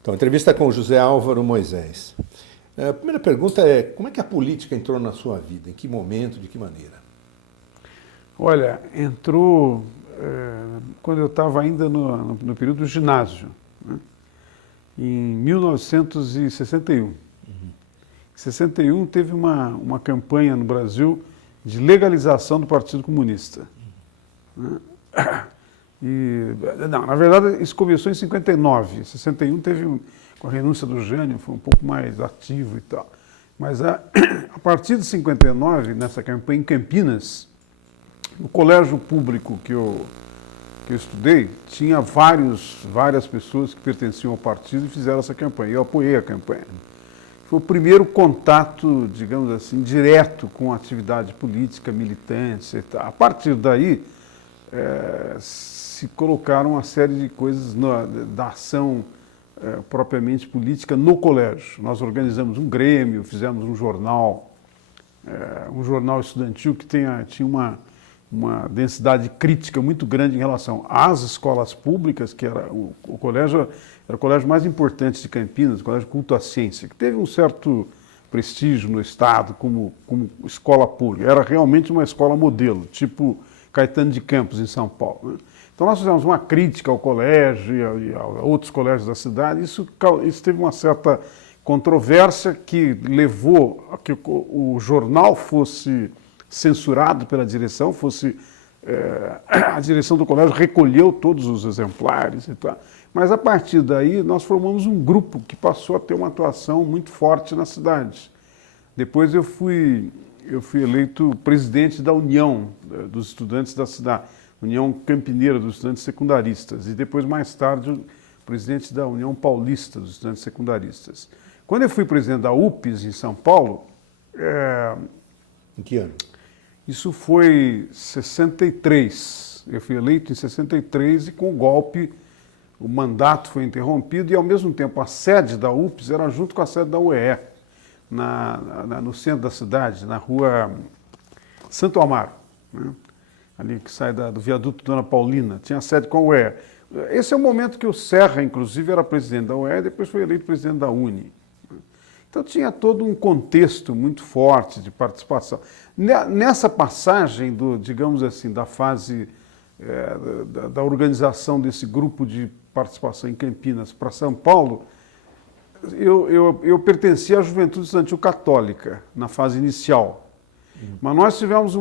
Então, entrevista com o José Álvaro Moisés. A primeira pergunta é, como é que a política entrou na sua vida? Em que momento, de que maneira? Olha, entrou quando eu estava ainda no período do ginásio, né? Em 1961. Em 61 teve uma campanha no Brasil de legalização do Partido Comunista. Né? Não, na verdade, isso começou em 59. Em 61 teve, com a renúncia do Jânio, foi um pouco mais ativo e tal. Mas a partir de 59, nessa campanha em Campinas, no colégio público que eu estudei, tinha várias pessoas que pertenciam ao partido e fizeram essa campanha. Eu apoiei a campanha. Foi o primeiro contato, digamos assim, direto com a atividade política, militante e tal. A partir daí, se colocaram uma série de coisas da ação propriamente política no colégio. Nós organizamos um grêmio, fizemos um jornal estudantil que tinha uma densidade crítica muito grande em relação às escolas públicas, que era o colégio era o colégio mais importante de Campinas, o Colégio Culto à Ciência, que teve um certo prestígio no Estado como escola pública. Era realmente uma escola modelo, tipo Caetano de Campos, em São Paulo, né? Então nós fizemos uma crítica ao colégio e a outros colégios da cidade. Isso teve uma certa controvérsia que levou a que o jornal fosse censurado pela direção, a direção do colégio recolheu todos os exemplares e tal. Mas a partir daí nós formamos um grupo que passou a ter uma atuação muito forte na cidade. Depois eu fui eleito presidente da União dos Estudantes da cidade, União Campineira dos Estudantes Secundaristas, e depois, mais tarde, presidente da União Paulista dos Estudantes Secundaristas. Quando eu fui presidente da UPES, em São Paulo... Em que ano? Isso foi 63. Eu fui eleito em 63 e, com o golpe, o mandato foi interrompido e, ao mesmo tempo, a sede da UPES era junto com a sede da UEE, no centro da cidade, na rua Santo Amaro, né? Ali que sai do viaduto Dona Paulina, tinha a sede com a UEE. Esse é o momento que o Serra, inclusive, era presidente da UEE e depois foi eleito presidente da UNE. Então tinha todo um contexto muito forte de participação. Nessa passagem, digamos assim, da fase da organização desse grupo de participação em Campinas para São Paulo, eu pertencia à Juventude Estudantil Católica, na fase inicial. Mas nós fizemos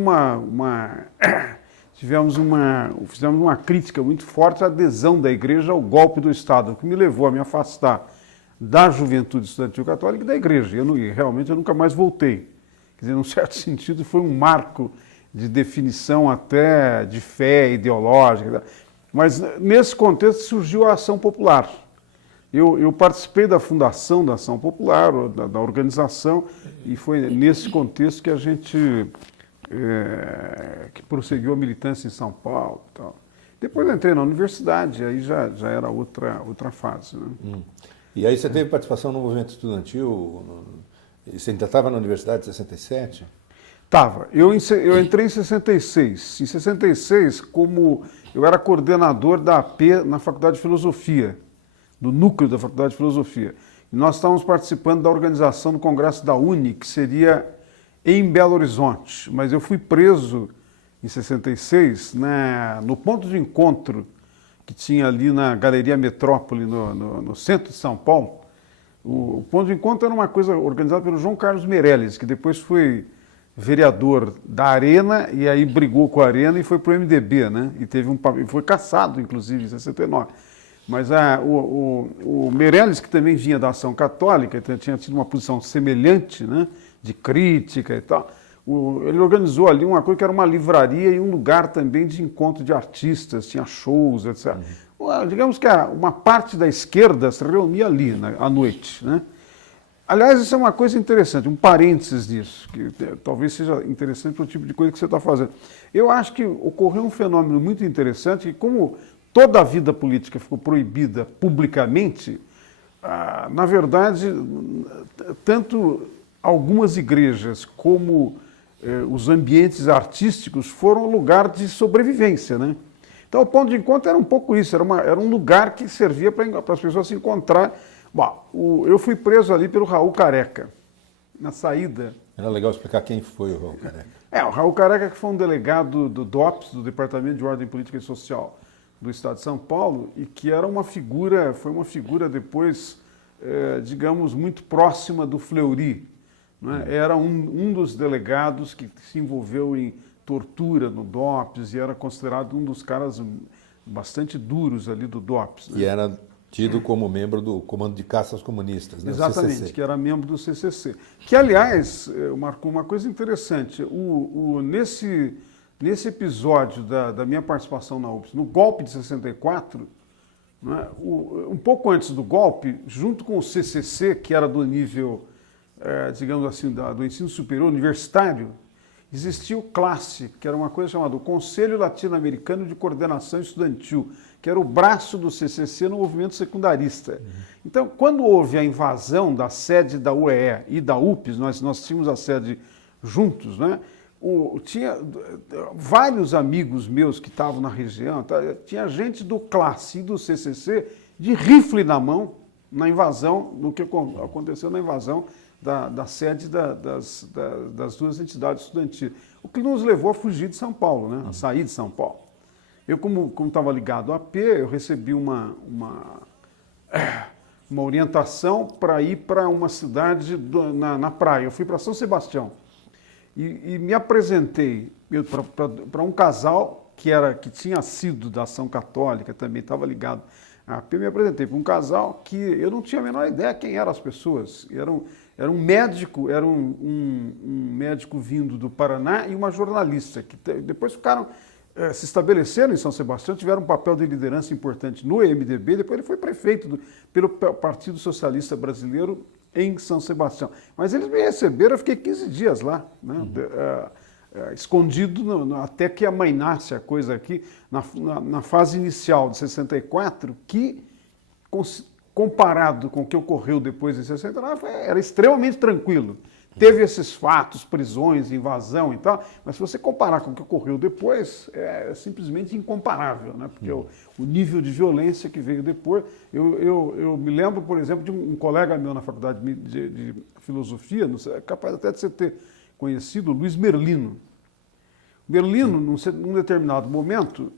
uma crítica muito forte à adesão da igreja ao golpe do Estado, que me levou a me afastar da Juventude Estudantil Católica e da igreja. Realmente eu nunca mais voltei. Quer dizer, num certo sentido, foi um marco de definição até de fé ideológica. Mas nesse contexto surgiu a Ação Popular. Eu participei da fundação da Ação Popular, da organização, e foi nesse contexto que a gente que prosseguiu a militância em São Paulo e tal. Depois eu entrei na universidade, aí já era outra fase, né? E aí você teve participação no movimento estudantil? Você ainda estava na universidade em 67? Estava. Eu entrei em 66. Em 66, como eu era coordenador da AP na Faculdade de Filosofia, do núcleo da Faculdade de Filosofia. E nós estávamos participando da organização do Congresso da UNE, que seria em Belo Horizonte. Mas eu fui preso em 66, no ponto de encontro que tinha ali na Galeria Metrópole, no centro de São Paulo. O ponto de encontro era uma coisa organizada pelo João Carlos Meirelles, que depois foi vereador da Arena, e aí brigou com a Arena e foi para o MDB, né? E foi cassado, inclusive, em 69. Mas o Meirelles, que também vinha da Ação Católica, tinha tido uma posição semelhante, né, de crítica e tal, ele organizou ali uma coisa que era uma livraria e um lugar também de encontro de artistas, tinha shows, etc. Digamos que uma parte da esquerda se reunia ali, à noite, né? Aliás, isso é uma coisa interessante, um parênteses disso, que talvez seja interessante para o tipo de coisa que você está fazendo. Eu acho que ocorreu um fenômeno muito interessante, que como toda a vida política ficou proibida publicamente, na verdade, tanto algumas igrejas como os ambientes artísticos foram lugar de sobrevivência, né? Então, o ponto de encontro era um pouco isso, era um lugar que servia para as pessoas se encontrar, Bom, eu fui preso ali pelo Raul Careca, na saída. Era legal explicar quem foi o Raul Careca. O Raul Careca que foi um delegado do DOPS, do Departamento de Ordem Política e Social do Estado de São Paulo, e que era foi uma figura depois, digamos, muito próxima do Fleury. Né? Era um dos delegados que se envolveu em tortura no DOPS e era considerado um dos caras bastante duros ali do DOPS. Né? E era tido como membro do Comando de Caças Comunistas, né? Exatamente, CCC. que era membro do CCC. Que, aliás, marcou uma coisa interessante. Nesse episódio da minha participação na UPS, no golpe de 64, né, um pouco antes do golpe, junto com o CCC, que era do nível, digamos assim, do ensino superior universitário, existia o CLASSE, que era uma coisa chamada o Conselho Latino-Americano de Coordenação Estudantil, que era o braço do CCC no movimento secundarista. Então, quando houve a invasão da sede da UEE e da UPS, nós tínhamos a sede juntos, né? Tinha vários amigos meus que estavam na região, tinha gente do CLASSE e do CCC de rifle na mão na invasão, no que aconteceu na invasão da sede das duas entidades estudantis. O que nos levou a fugir de São Paulo, né? A sair de São Paulo. Eu, como estava ligado à AP, eu recebi uma orientação para ir para uma cidade na praia. Eu fui para São Sebastião e me apresentei para um casal que tinha sido da Ação Católica, também estava ligado à AP. Me apresentei para um casal que eu não tinha a menor ideia quem eram as pessoas. Era um médico, um médico vindo do Paraná e uma jornalista, que depois se estabeleceram em São Sebastião, tiveram um papel de liderança importante no MDB, depois ele foi prefeito pelo Partido Socialista Brasileiro em São Sebastião. Mas eles me receberam, eu fiquei 15 dias lá, né? Escondido até que amainasse a coisa aqui, na fase inicial de 64, que, comparado com o que ocorreu depois de 69, era extremamente tranquilo. Teve esses fatos, prisões, invasão e tal, mas se você comparar com o que ocorreu depois, é simplesmente incomparável, né? Porque o nível de violência que veio depois... Eu me lembro, por exemplo, de um colega meu na faculdade de filosofia, capaz até de você ter conhecido, Luiz Merlino. Merlino, num determinado momento,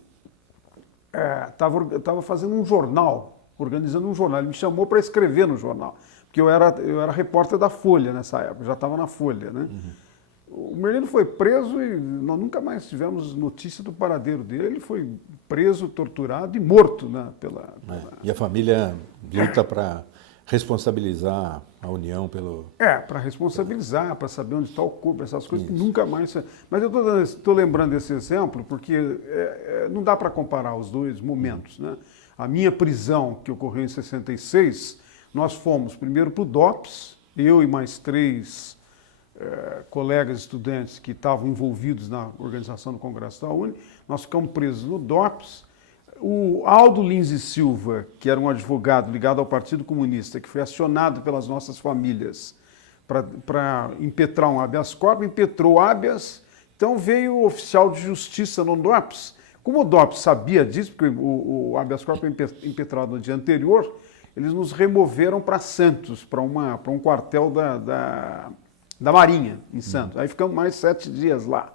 estava fazendo um jornal, organizando um jornal. Ele me chamou para escrever no jornal. Porque eu era repórter da Folha nessa época, já estava na Folha, né? O Merlino foi preso e nós nunca mais tivemos notícia do paradeiro dele. Ele foi preso, torturado e morto, né? E a família luta para responsabilizar a União pelo... para responsabilizar, para saber onde está o corpo, essas coisas que nunca mais... Mas eu estou lembrando desse exemplo porque não dá para comparar os dois momentos, né? A minha prisão, que ocorreu em 66... Nós fomos primeiro para o DOPS, eu e mais 3 colegas estudantes que estavam envolvidos na organização do Congresso da UNE. Nós ficamos presos no DOPS. O Aldo Lins e Silva, que era um advogado ligado ao Partido Comunista, que foi acionado pelas nossas famílias para impetrar um habeas corpus, impetrou habeas. Então veio o oficial de justiça no DOPS. Como o DOPS sabia disso, porque o habeas corpus foi impetrado no dia anterior, eles nos removeram para Santos, para um quartel da Marinha, em Santos. Aí ficamos mais 7 dias lá.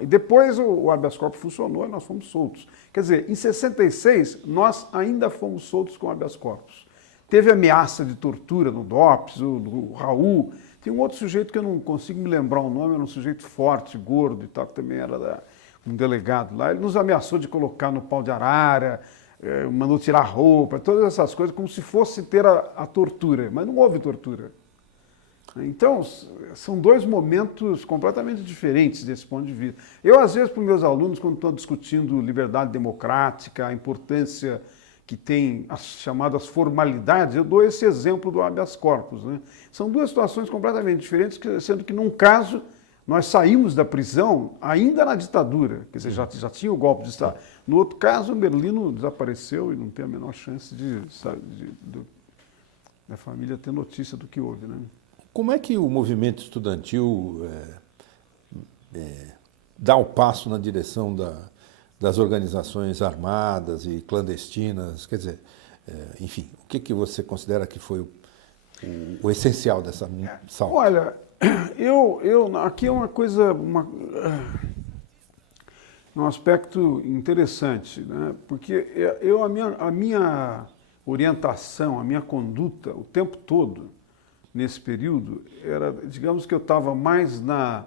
E depois o habeas corpus funcionou e nós fomos soltos. Quer dizer, em 66, nós ainda fomos soltos com habeas corpus. Teve ameaça de tortura no DOPS, o Raul. Tem um outro sujeito que eu não consigo me lembrar o nome, era um sujeito forte, gordo e tal, que também era um delegado lá. Ele nos ameaçou de colocar no pau de arara, mandou tirar roupa, todas essas coisas, como se fosse ter a tortura, mas não houve tortura. Então, são dois momentos completamente diferentes desse ponto de vista. Eu, às vezes, para os meus alunos, quando estou discutindo liberdade democrática, a importância que tem as chamadas formalidades, eu dou esse exemplo do habeas corpus, né? São duas situações completamente diferentes, sendo que, num caso, nós saímos da prisão ainda na ditadura, quer dizer, já tinha o golpe de Estado. No outro caso, o Merlino desapareceu e não tem a menor chance da família ter notícia do que houve, né? Como é que o movimento estudantil dá o passo na direção das organizações armadas e clandestinas? Quer dizer, Enfim, o que você considera que foi o essencial dessa salto? Olha, aqui é uma coisa, um aspecto interessante, né? Porque a minha orientação, a minha conduta, o tempo todo, nesse período, era, digamos que eu estava mais na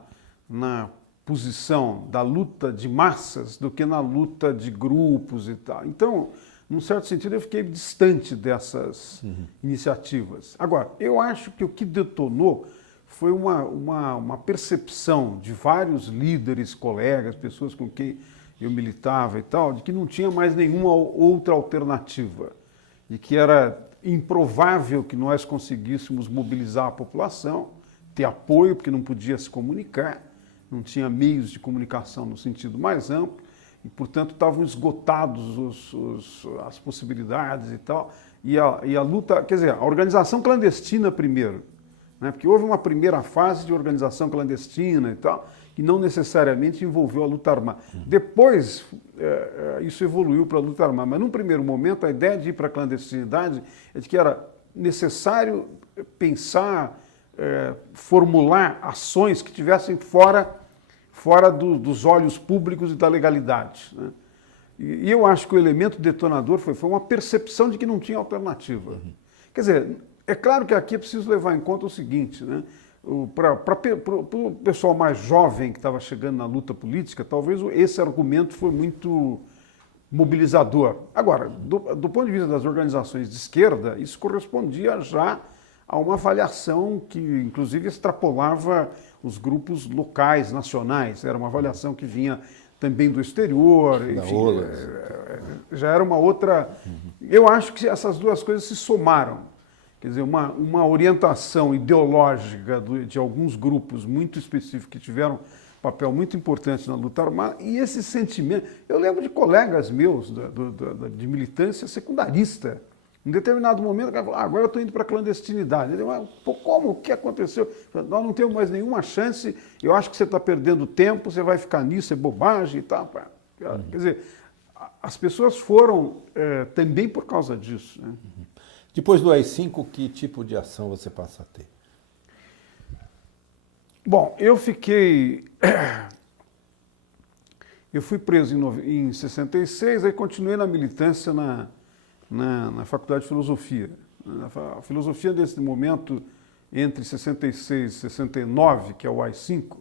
posição da luta de massas do que na luta de grupos e tal. Então, num certo sentido, eu fiquei distante dessas iniciativas. Agora, eu acho que o que detonou foi uma percepção de vários líderes, colegas, pessoas com quem eu militava e tal, de que não tinha mais nenhuma outra alternativa, de que era improvável que nós conseguíssemos mobilizar a população, ter apoio, porque não podia se comunicar, não tinha meios de comunicação no sentido mais amplo, e, portanto, estavam esgotados as possibilidades e tal, e a luta, quer dizer, a organização clandestina primeiro, né? Porque houve uma primeira fase de organização clandestina e tal, que não necessariamente envolveu a luta armada. Depois, isso evoluiu para a luta armada, mas num primeiro momento a ideia de ir para a clandestinidade é de que era necessário pensar, formular ações que tivessem fora dos olhos públicos e da legalidade, né? E eu acho que o elemento detonador foi uma percepção de que não tinha alternativa. Quer dizer, é claro que aqui é preciso levar em conta o seguinte, né? Para o pessoal mais jovem que estava chegando na luta política, talvez esse argumento foi muito mobilizador. Agora, do ponto de vista das organizações de esquerda, isso correspondia já a uma avaliação que, inclusive, extrapolava os grupos locais, nacionais. Era uma avaliação que vinha também do exterior, enfim, já era uma outra... Eu acho que essas duas coisas se somaram. Quer dizer, uma orientação ideológica de alguns grupos muito específicos que tiveram um papel muito importante na luta armada e esse sentimento... Eu lembro de colegas meus de militância secundarista. Em determinado momento, o cara falou, agora eu estou indo para a clandestinidade. Ele falou, como? O que aconteceu? Nós não temos mais nenhuma chance, eu acho que você está perdendo tempo, você vai ficar nisso, é bobagem e tal. Quer dizer, as pessoas foram também por causa disso, né? Depois do AI-5, que tipo de ação você passa a ter? Bom, eu fui preso em 66, aí continuei na militância na Faculdade de Filosofia. A filosofia, nesse momento, entre 66 e 69, que é o AI-5,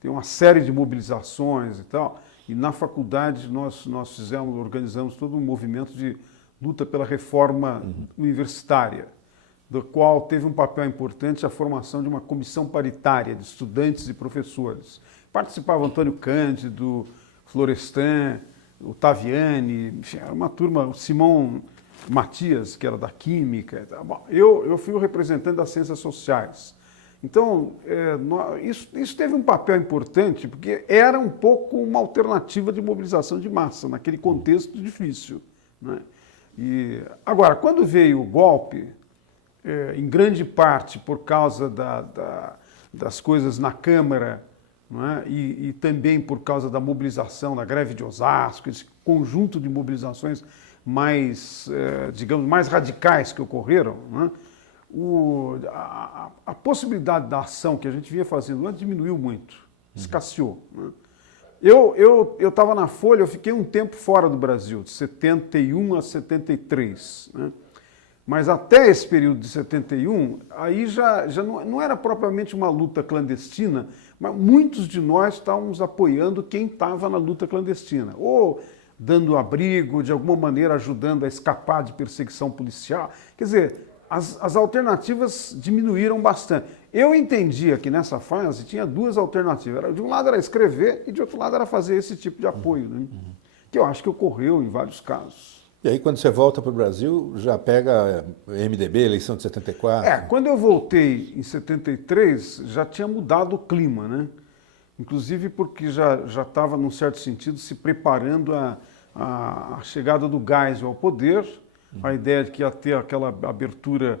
tem uma série de mobilizações e tal, e na faculdade nós organizamos todo um movimento de luta pela reforma universitária, do qual teve um papel importante a formação de uma comissão paritária de estudantes e professores. Participavam Antônio Cândido, Florestan, o Taviani, enfim, era uma turma, o Simão Matias, que era da Química. Bom, eu fui o representante das Ciências Sociais. Então, isso teve um papel importante, porque era um pouco uma alternativa de mobilização de massa, naquele contexto difícil, né? Agora, quando veio o golpe, em grande parte por causa das coisas na Câmara, não é? E também por causa da mobilização, da greve de Osasco, esse conjunto de mobilizações mais, digamos, mais radicais que ocorreram, não é? A possibilidade da ação que a gente vinha fazendo antes diminuiu muito, escasseou, não é? Eu estava na Folha, eu fiquei um tempo fora do Brasil, de 71 a 73, né? Mas até esse período de 71, aí já não era propriamente uma luta clandestina, mas muitos de nós estávamos apoiando quem estava na luta clandestina, ou dando abrigo, de alguma maneira ajudando a escapar de perseguição policial. Quer dizer, as alternativas diminuíram bastante. Eu entendia que nessa fase tinha duas alternativas. De um lado era escrever e de outro lado era fazer esse tipo de apoio, né? Que eu acho que ocorreu em vários casos. E aí, quando você volta para o Brasil, já pega MDB, eleição de 74? Quando eu voltei em 73, já tinha mudado o clima, né? Inclusive porque já estava, num certo sentido, se preparando a chegada do Geisel ao poder, a ideia de que ia ter aquela abertura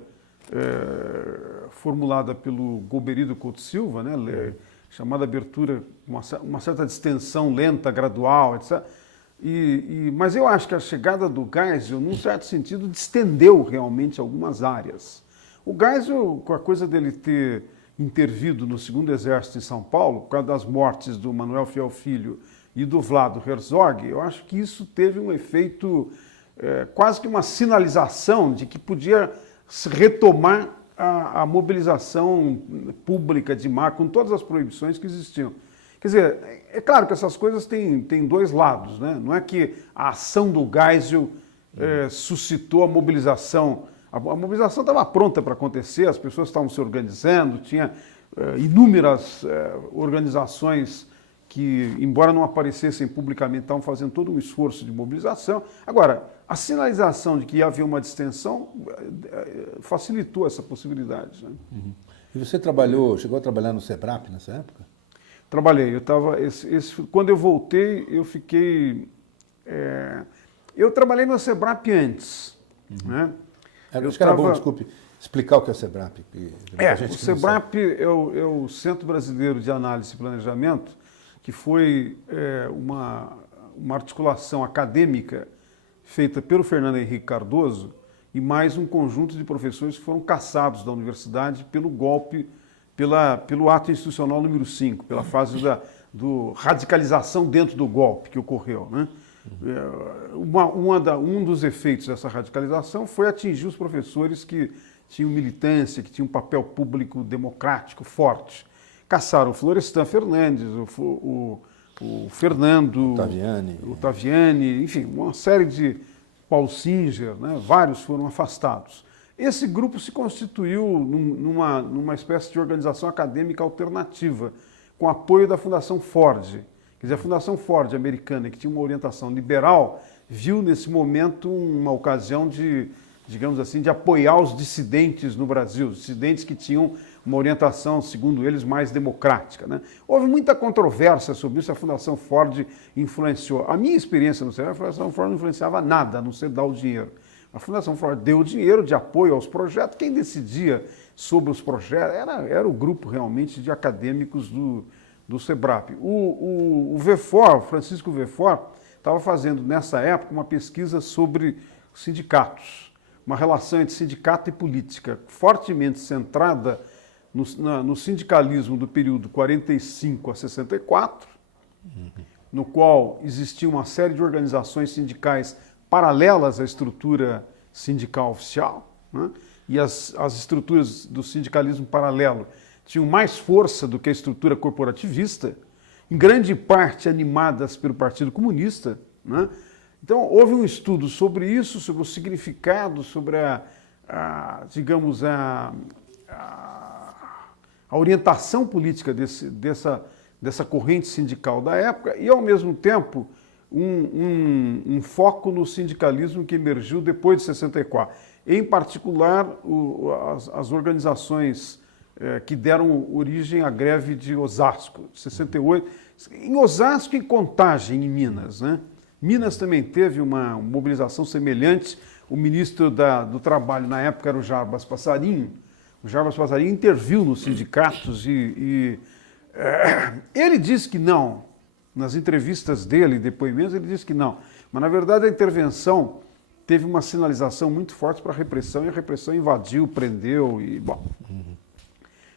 formulada pelo Golbery Couto Silva, né? Chamada abertura, uma certa distensão lenta, gradual, etc. Mas eu acho que a chegada do Geisel, num certo sentido, distendeu realmente algumas áreas. O Geisel, com a coisa dele ter intervido no Segundo Exército em São Paulo, por causa das mortes do Manuel Fiel Filho e do Vlado Herzog, eu acho que isso teve um efeito, quase que uma sinalização de que podia se retomar a mobilização pública de massa, com todas as proibições que existiam. Quer dizer, é claro que essas coisas têm dois lados, né? Não é que a ação do Geisel suscitou a mobilização. A mobilização estava pronta para acontecer, as pessoas estavam se organizando, tinha inúmeras organizações que, embora não aparecessem publicamente, estavam fazendo todo um esforço de mobilização. Agora, a sinalização de que ia haver uma distensão facilitou essa possibilidade, né? Uhum. E você chegou a trabalhar no SEBRAP nessa época? Trabalhei. Quando eu voltei, eu fiquei... eu trabalhei no SEBRAP antes, né? Acho que era bom, desculpe, explicar o que é o SEBRAP. O SEBRAP é o Centro Brasileiro de Análise e Planejamento, que foi uma articulação acadêmica feita pelo Fernando Henrique Cardoso e mais um conjunto de professores que foram cassados da universidade pelo golpe, pelo ato institucional número 5, pela fase do radicalização dentro do golpe que ocorreu, né? Um dos efeitos dessa radicalização foi atingir os professores que tinham militância, que tinham um papel público democrático forte. Caçaram o Florestan Fernandes, o Fernando, o Taviani, enfim, uma série de Paulo Singer, né? Vários foram afastados. Esse grupo se constituiu numa espécie de organização acadêmica alternativa, com apoio da Fundação Ford. Quer dizer, a Fundação Ford americana, que tinha uma orientação liberal, viu nesse momento uma ocasião de, digamos assim, de apoiar os dissidentes no Brasil, os dissidentes que tinham uma orientação, segundo eles, mais democrática, né? Houve muita controvérsia sobre isso, a Fundação Ford influenciou. A minha experiência no Senado, a Fundação Ford não influenciava nada, a não ser dar o dinheiro. A Fundação Ford deu o dinheiro de apoio aos projetos, quem decidia sobre os projetos era o grupo realmente de acadêmicos do SEBRAP. O VEFOR, Francisco VEFOR, estava fazendo nessa época uma pesquisa sobre sindicatos, uma relação entre sindicato e política, fortemente centrada no sindicalismo do período 45 a 64, no qual existia uma série de organizações sindicais paralelas à estrutura sindical oficial, né? E as estruturas do sindicalismo paralelo tinham mais força do que a estrutura corporativista, em grande parte animadas pelo Partido Comunista, né? Então, houve um estudo sobre isso, sobre o significado, sobre digamos, a orientação política dessa corrente sindical da época e, ao mesmo tempo, um foco no sindicalismo que emergiu depois de 64. Em particular, as organizações que deram origem à greve de Osasco, de 68. Em Osasco e Contagem, em Minas, né? Minas também teve uma mobilização semelhante. O ministro do Trabalho, na época, era o Jarbas Passarinho. O Jarbas Passarinho interviu nos sindicatos e ele disse que não. Nas entrevistas dele, depoimentos, ele disse que não. Mas, na verdade, a intervenção teve uma sinalização muito forte para a repressão, e a repressão invadiu, prendeu e, bom.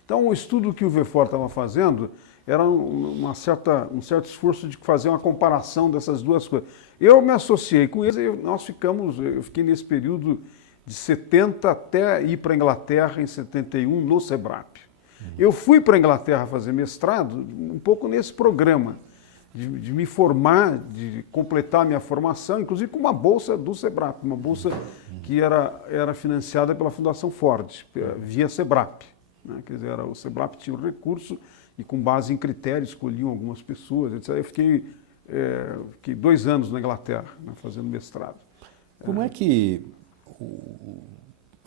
Então, o estudo que o VEFOR estava fazendo era um certo esforço de fazer uma comparação dessas duas coisas. Eu me associei com eles e eu fiquei nesse período de 70 até ir para a Inglaterra em 71 no SEBRAP. Eu fui para a Inglaterra fazer mestrado um pouco nesse programa, de me formar, de completar a minha formação, inclusive com uma bolsa do SEBRAP, uma bolsa que era financiada pela Fundação Ford, via SEBRAP, né? Quer dizer, o SEBRAP tinha o recurso e, com base em critérios, escolhiam algumas pessoas, etc. Eu fiquei 2 anos na Inglaterra, né, fazendo mestrado. Como é que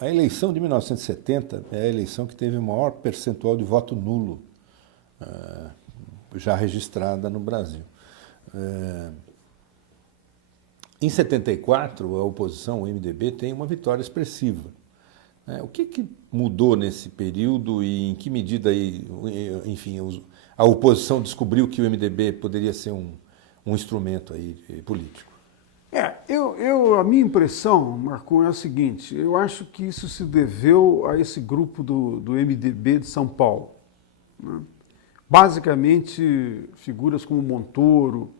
a eleição de 1970 é a eleição que teve o maior percentual de voto nulo já registrada no Brasil. Em 74, a oposição, o MDB, tem uma vitória expressiva. O que mudou nesse período e em que medida, enfim, a oposição descobriu que o MDB poderia ser um instrumento aí político. A minha impressão, Marcon, é a seguinte: eu acho que isso se deveu a esse grupo do MDB de São Paulo, né? Basicamente, figuras como Montoro.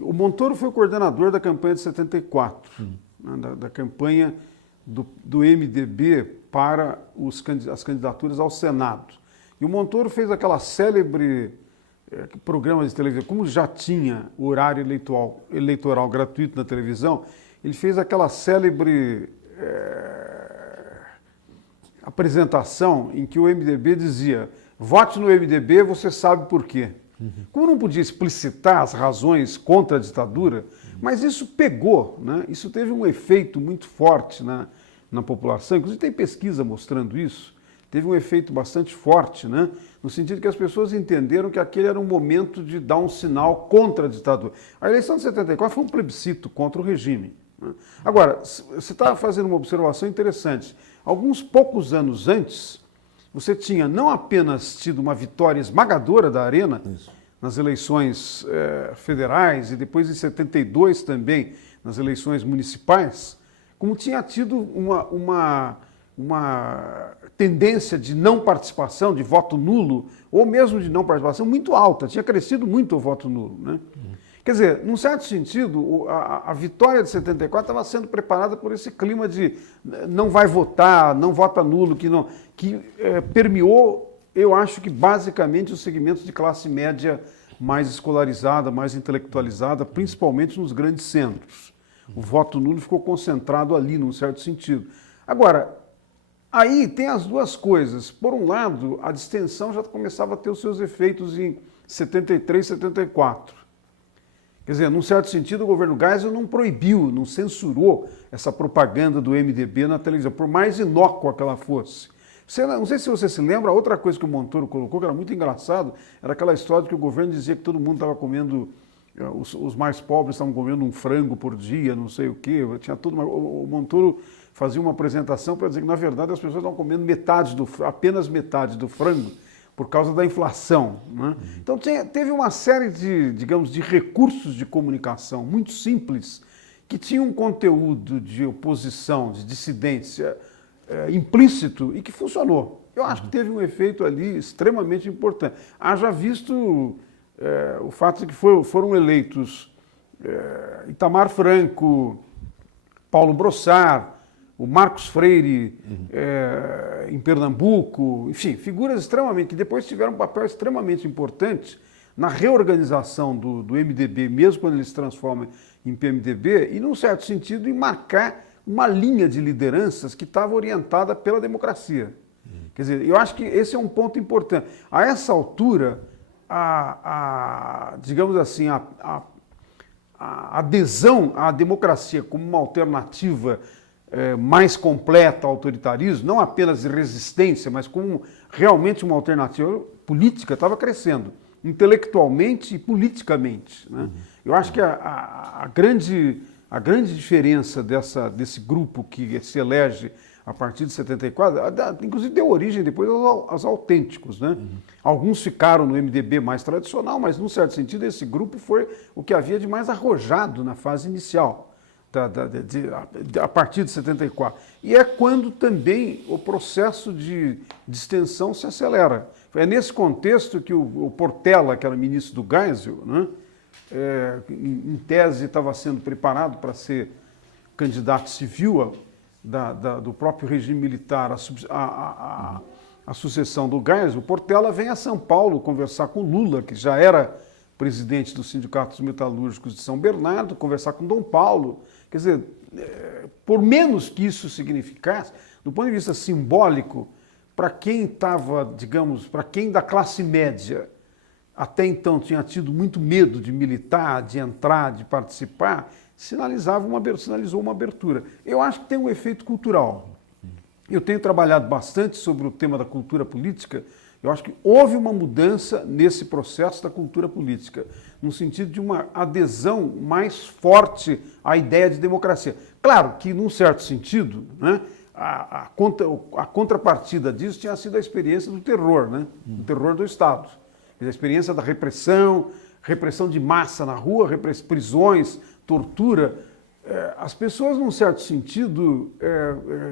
O Montoro foi o coordenador da campanha de 74, né, da campanha do MDB para as candidaturas ao Senado. E o Montoro fez aquela célebre programa de televisão, como já tinha o horário eleitoral gratuito na televisão, ele fez aquela célebre apresentação em que o MDB dizia: vote no MDB, você sabe por quê. Como não podia explicitar as razões contra a ditadura, mas isso pegou, né? Isso teve um efeito muito forte na população, inclusive tem pesquisa mostrando isso, teve um efeito bastante forte, né? No sentido que as pessoas entenderam que aquele era um momento de dar um sinal contra a ditadura. A eleição de 74 foi um plebiscito contra o regime, né? Agora, você está fazendo uma observação interessante. Alguns poucos anos antes, você tinha não apenas tido uma vitória esmagadora da Arena nas eleições federais e depois em 72 também nas eleições municipais, como tinha tido uma tendência de não participação, de voto nulo, ou mesmo de não participação muito alta, tinha crescido muito o voto nulo, né? Quer dizer, num certo sentido, a vitória de 74 estava sendo preparada por esse clima de não vai votar, não vota nulo, que permeou, eu acho que basicamente os segmentos de classe média mais escolarizada, mais intelectualizada, principalmente nos grandes centros. O voto nulo ficou concentrado ali, num certo sentido. Agora, aí tem as duas coisas. Por um lado, a distensão já começava a ter os seus efeitos em 73, 74. Quer dizer, num certo sentido, o governo Geisel não proibiu, não censurou essa propaganda do MDB na televisão, por mais inócua que ela fosse. Não sei se você se lembra, outra coisa que o Montoro colocou, que era muito engraçado, era aquela história de que o governo dizia que todo mundo estava comendo, os mais pobres estavam comendo um frango por dia, não sei o quê. Tinha tudo. O Montoro fazia uma apresentação para dizer que, na verdade, as pessoas estavam comendo apenas metade do frango, por causa da inflação, né? Então teve uma série de recursos de comunicação muito simples que tinham um conteúdo de oposição, de dissidência implícito e que funcionou. Eu acho que teve um efeito ali extremamente importante. Haja visto o fato de que foram eleitos Itamar Franco, Paulo Brossard, o Marcos Freire em Pernambuco, enfim, figuras que depois tiveram um papel extremamente importante na reorganização do MDB, mesmo quando ele se transforma em PMDB, e, num certo sentido, em marcar uma linha de lideranças que estava orientada pela democracia. Quer dizer, eu acho que esse é um ponto importante. A essa altura, digamos assim, a adesão à democracia como uma alternativa mais completa ao autoritarismo, não apenas de resistência, mas como realmente uma alternativa política, estava crescendo, intelectualmente e politicamente, né? Eu acho que a grande diferença desse grupo que se elege a partir de 74, inclusive deu origem depois aos autênticos, né? Alguns ficaram no MDB mais tradicional, mas, num certo sentido, esse grupo foi o que havia de mais arrojado na fase inicial, a partir de 74. E é quando também o processo de extensão se acelera. É nesse contexto que o Portela, que era ministro do Geisel, né, em tese estava sendo preparado para ser candidato civil do próprio regime militar à sucessão do Geisel. O Portela vem a São Paulo conversar com Lula, que já era presidente dos sindicatos metalúrgicos de São Bernardo, conversar com Dom Paulo. Quer dizer, por menos que isso significasse, do ponto de vista simbólico, para quem estava, digamos, para quem da classe média até então tinha tido muito medo de militar, de entrar, de participar, sinalizou uma abertura. Eu acho que tem um efeito cultural. Eu tenho trabalhado bastante sobre o tema da cultura política. Eu acho que houve uma mudança nesse processo da cultura política, no sentido de uma adesão mais forte à ideia de democracia. Claro que, num certo sentido, né, a contrapartida disso tinha sido a experiência do terror, né, o terror do Estado. A experiência da repressão, repressão de massa na rua, prisões, tortura, as pessoas, num certo sentido,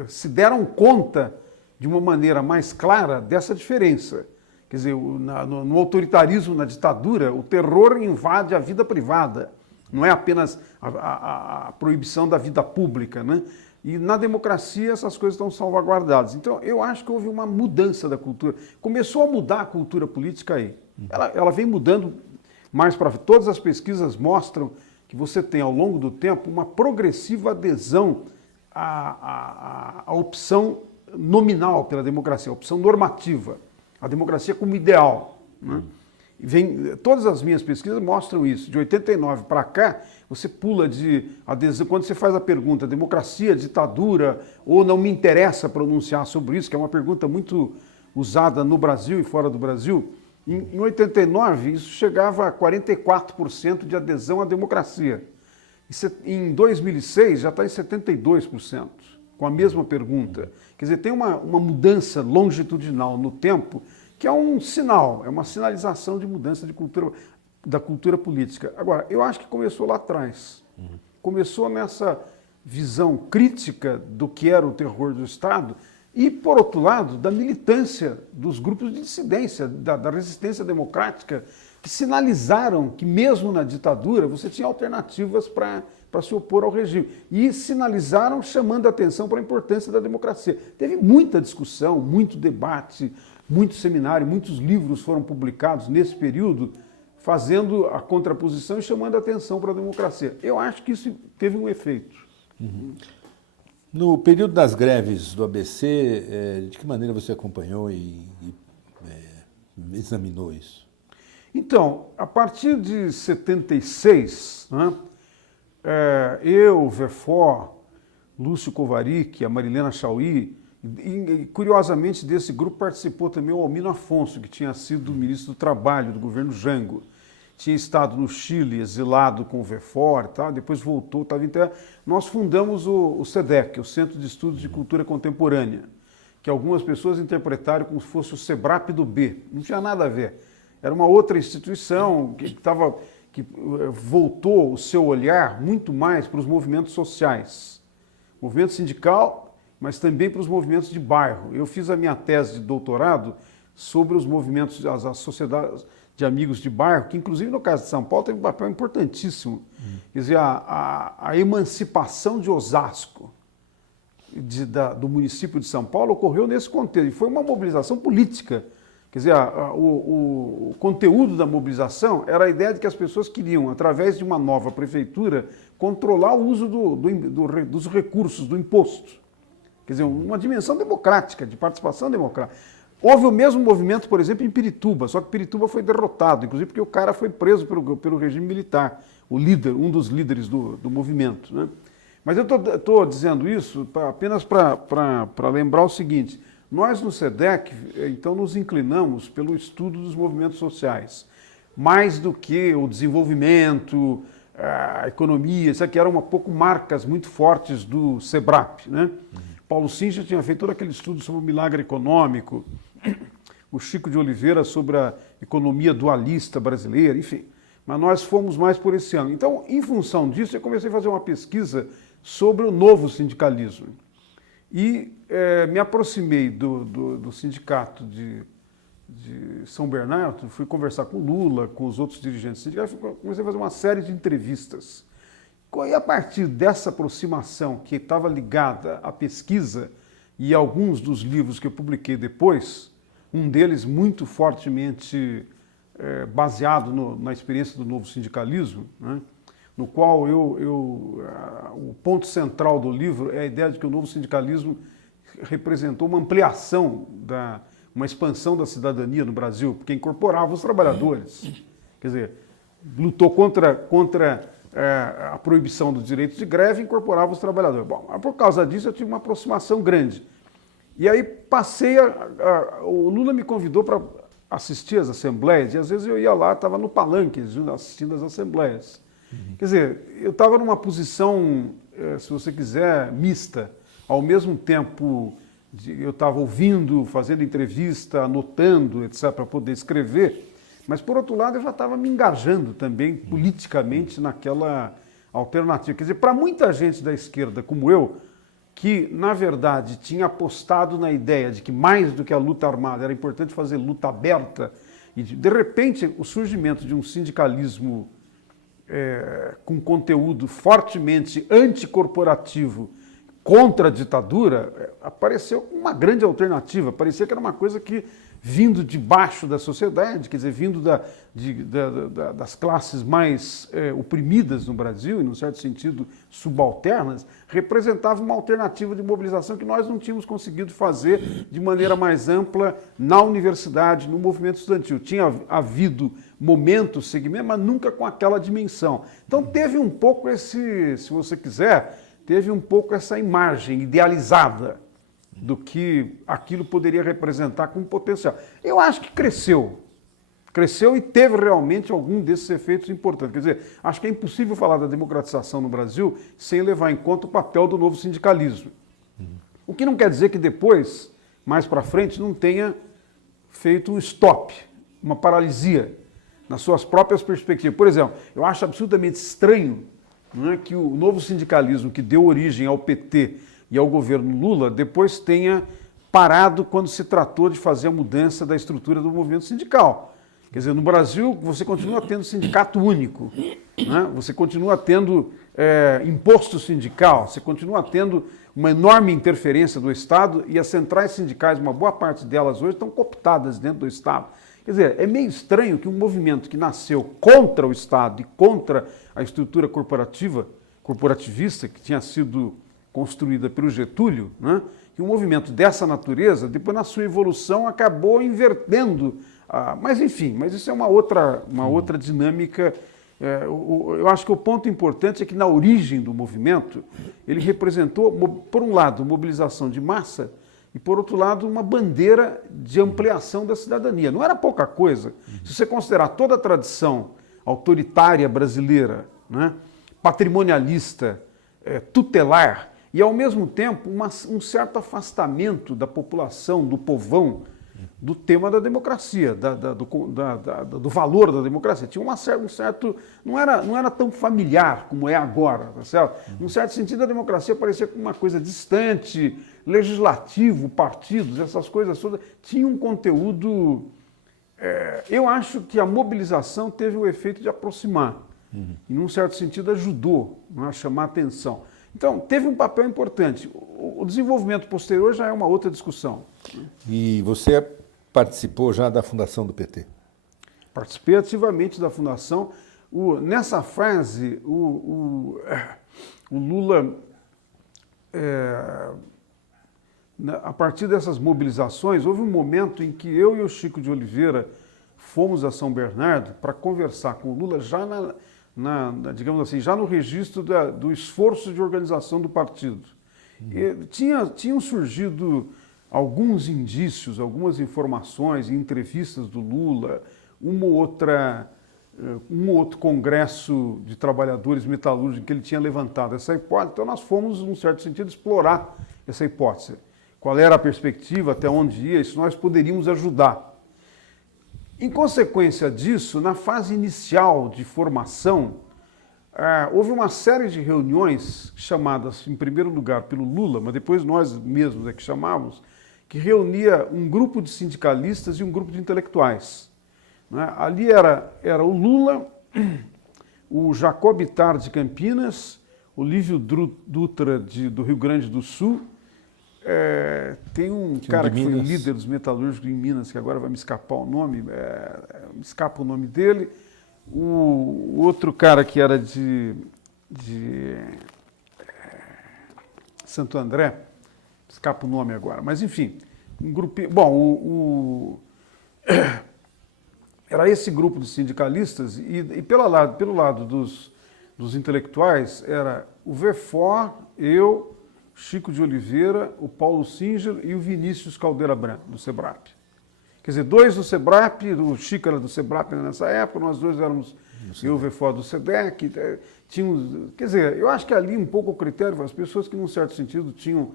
se deram conta de uma maneira mais clara dessa diferença. Quer dizer, no autoritarismo, na ditadura, o terror invade a vida privada, não é apenas a proibição da vida pública, né? E na democracia essas coisas estão salvaguardadas. Então, eu acho que houve uma mudança da cultura. Começou a mudar a cultura política aí. Ela vem mudando mais para frente. Todas as pesquisas mostram que você tem, ao longo do tempo, uma progressiva adesão à opção nominal pela democracia, a opção normativa, a democracia como ideal, né? Todas as minhas pesquisas mostram isso. De 89 para cá, você pula de adesão. Quando você faz a pergunta democracia, ditadura, ou não me interessa pronunciar sobre isso, que é uma pergunta muito usada no Brasil e fora do Brasil, em 89 isso chegava a 44% de adesão à democracia. Em 2006 já está em 72%, com a mesma pergunta. Quer dizer, tem uma mudança longitudinal no tempo, que é um sinal, é uma sinalização de mudança da cultura política. Agora, eu acho que começou lá atrás. Começou nessa visão crítica do que era o terror do Estado e, por outro lado, da militância dos grupos de dissidência, da resistência democrática, que sinalizaram que mesmo na ditadura você tinha alternativas para se opor ao regime. E sinalizaram chamando a atenção para a importância da democracia. Teve muita discussão, muito debate, muito seminário, muitos livros foram publicados nesse período, fazendo a contraposição e chamando a atenção para a democracia. Eu acho que isso teve um efeito. No período das greves do ABC, de que maneira você acompanhou e examinou isso? Então, a partir de 76, né, eu, Verfó, Lúcio Kovarik, a Marilena Chauí, e curiosamente desse grupo participou também o Almino Afonso, que tinha sido ministro do Trabalho do governo Jango. Tinha estado no Chile, exilado com o Verfó e tal, depois voltou, estava em terra. Nós fundamos o SEDEC, o Centro de Estudos de Cultura Contemporânea, que algumas pessoas interpretaram como se fosse o SEBRAP do B. Não tinha nada a ver. Era uma outra instituição que voltou o seu olhar muito mais para os movimentos sociais. Movimento sindical, mas também para os movimentos de bairro. Eu fiz a minha tese de doutorado sobre os movimentos, as sociedades de amigos de bairro, que inclusive no caso de São Paulo teve um papel importantíssimo. Quer dizer, a emancipação de Osasco, do município de São Paulo, ocorreu nesse contexto. E foi uma mobilização política. Quer dizer, o conteúdo da mobilização era a ideia de que as pessoas queriam, através de uma nova prefeitura, controlar o uso dos recursos, do imposto. Quer dizer, uma dimensão democrática, de participação democrática. Houve o mesmo movimento, por exemplo, em Pirituba, só que Pirituba foi derrotado, inclusive porque o cara foi preso pelo regime militar, o líder, um dos líderes do movimento, né? Mas eu estou dizendo isso apenas para lembrar o seguinte: nós no SEDEC, então, nos inclinamos pelo estudo dos movimentos sociais, mais do que o desenvolvimento, a economia, isso aqui eram um pouco marcas muito fortes do SEBRAP, né? Paulo Sincha tinha feito todo aquele estudo sobre o milagre econômico, o Chico de Oliveira sobre a economia dualista brasileira, enfim. Mas nós fomos mais por esse ano. Então, em função disso, eu comecei a fazer uma pesquisa sobre o novo sindicalismo. E me aproximei do sindicato de São Bernardo, fui conversar com Lula, com os outros dirigentes sindicais, comecei a fazer uma série de entrevistas. E a partir dessa aproximação que estava ligada à pesquisa e alguns dos livros que eu publiquei depois, um deles muito fortemente baseado na experiência do novo sindicalismo, né, no qual o ponto central do livro é a ideia de que o novo sindicalismo representou uma ampliação, uma expansão da cidadania no Brasil, porque incorporava os trabalhadores. Quer dizer, lutou contra a proibição dos direitos de greve e incorporava os trabalhadores. Bom, por causa disso eu tive uma aproximação grande. E aí o Lula me convidou para assistir às assembleias, e às vezes eu ia lá, estava no palanque assistindo às assembleias. Quer dizer, eu estava numa posição, se você quiser, mista. Ao mesmo tempo, eu estava ouvindo, fazendo entrevista, anotando, etc., para poder escrever, Mas, por outro lado, eu já estava me engajando também politicamente naquela alternativa. Quer dizer, para muita gente da esquerda, como eu, que, na verdade, tinha apostado na ideia de que mais do que a luta armada era importante fazer luta aberta, e, de repente, o surgimento de um sindicalismo com conteúdo fortemente anticorporativo contra a ditadura, apareceu uma grande alternativa. Parecia que era uma coisa que, vindo de baixo da sociedade, quer dizer, vindo das classes mais oprimidas no Brasil, e, num certo sentido, subalternas, representava uma alternativa de mobilização que nós não tínhamos conseguido fazer de maneira mais ampla na universidade, no movimento estudantil. Tinha havido momentos, segmentos, mas nunca com aquela dimensão. Então teve um pouco se você quiser, teve um pouco essa imagem idealizada do que aquilo poderia representar como potencial. Eu acho que cresceu e teve realmente algum desses efeitos importantes. Quer dizer, acho que é impossível falar da democratização no Brasil sem levar em conta o papel do novo sindicalismo. O que não quer dizer que depois, mais para frente, não tenha feito um stop, uma paralisia nas suas próprias perspectivas. Por exemplo, eu acho absolutamente estranho, não é, que o novo sindicalismo que deu origem ao PT e ao governo Lula depois tenha parado quando se tratou de fazer a mudança da estrutura do movimento sindical. Quer dizer, no Brasil você continua tendo sindicato único, né? Você continua tendo imposto sindical, você continua tendo uma enorme interferência do Estado e as centrais sindicais, uma boa parte delas hoje, estão cooptadas dentro do Estado. Quer dizer, é meio estranho que um movimento que nasceu contra o Estado e contra a estrutura corporativista que tinha sido construída pelo Getúlio, né? E um movimento dessa natureza, depois na sua evolução, acabou invertendo. Mas enfim, mas isso é uma outra dinâmica. Eu acho que o ponto importante é que na origem do movimento, ele representou, por um lado, mobilização de massa e, por outro lado, uma bandeira de ampliação da cidadania. Não era pouca coisa. Se você considerar toda a tradição autoritária brasileira, né, patrimonialista, tutelar, e, ao mesmo tempo, um certo afastamento da população, do povão, do tema da democracia, do valor da democracia. Tinha um certo... Não era tão familiar como é agora, tá certo? Num certo sentido, a democracia parecia uma coisa distante, legislativo, partidos, essas coisas todas. Tinha um conteúdo... eu acho que a mobilização teve o efeito de aproximar. E, num certo sentido, ajudou, né, a chamar a atenção. Então, teve um papel importante. O desenvolvimento posterior já é uma outra discussão. E você participou já da fundação do PT? Participei ativamente da fundação. Nessa fase, o Lula, a partir dessas mobilizações, houve um momento em que eu e o Chico de Oliveira fomos a São Bernardo para conversar com o Lula já digamos assim, já no registro do esforço de organização do partido. Tinham surgido alguns indícios, algumas informações, entrevistas do Lula, um ou outro congresso de trabalhadores metalúrgicos que ele tinha levantado essa hipótese. Então nós fomos, num certo sentido, explorar essa hipótese. Qual era a perspectiva, até onde ia, isso nós poderíamos ajudar. Em consequência disso, na fase inicial de formação, houve uma série de reuniões chamadas, em primeiro lugar, pelo Lula, mas depois nós mesmos é que chamávamos, que reunia um grupo de sindicalistas e um grupo de intelectuais. Né? Ali era o Lula, o Jacob Ittar de Campinas, o Lívio Dutra do Rio Grande do Sul. Tem um cara que foi líder dos metalúrgicos em Minas, que agora vai me escapar o nome, me escapa o nome dele. O outro cara que era de Santo André, escapa o nome agora, mas enfim, um grupo. Bom, era esse grupo de sindicalistas e pelo lado dos intelectuais era o Verfor, eu, Chico de Oliveira, o Paulo Singer e o Vinícius Caldeira Branco, do SEBRAP. Quer dizer, dois do SEBRAP, o Chico era do SEBRAP nessa época, nós dois éramos, eu e o Verfor do SEDEC. Tínhamos, quer dizer, eu acho que ali um pouco o critério, as pessoas que, num certo sentido, tinham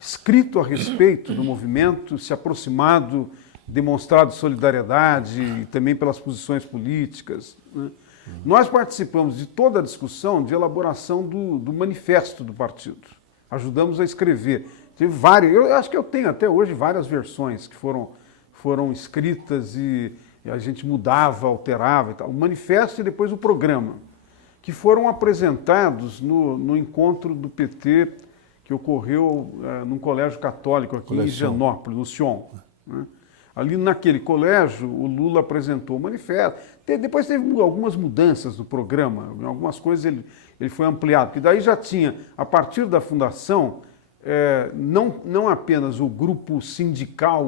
escrito a respeito do movimento, se aproximado demonstrado solidariedade e também pelas posições políticas, né? Nós participamos de toda a discussão de elaboração do manifesto do partido. Ajudamos a escrever. Teve várias, eu acho que eu tenho até hoje várias versões que foram escritas e a gente mudava, alterava e tal. O manifesto e depois o programa, que foram apresentados no encontro do PT que ocorreu num colégio católico aqui em Higienópolis, no Sion, né? Ali naquele colégio, o Lula apresentou o manifesto. Depois teve algumas mudanças no programa, em algumas coisas ele foi ampliado, porque daí já tinha, a partir da fundação, não apenas o grupo sindical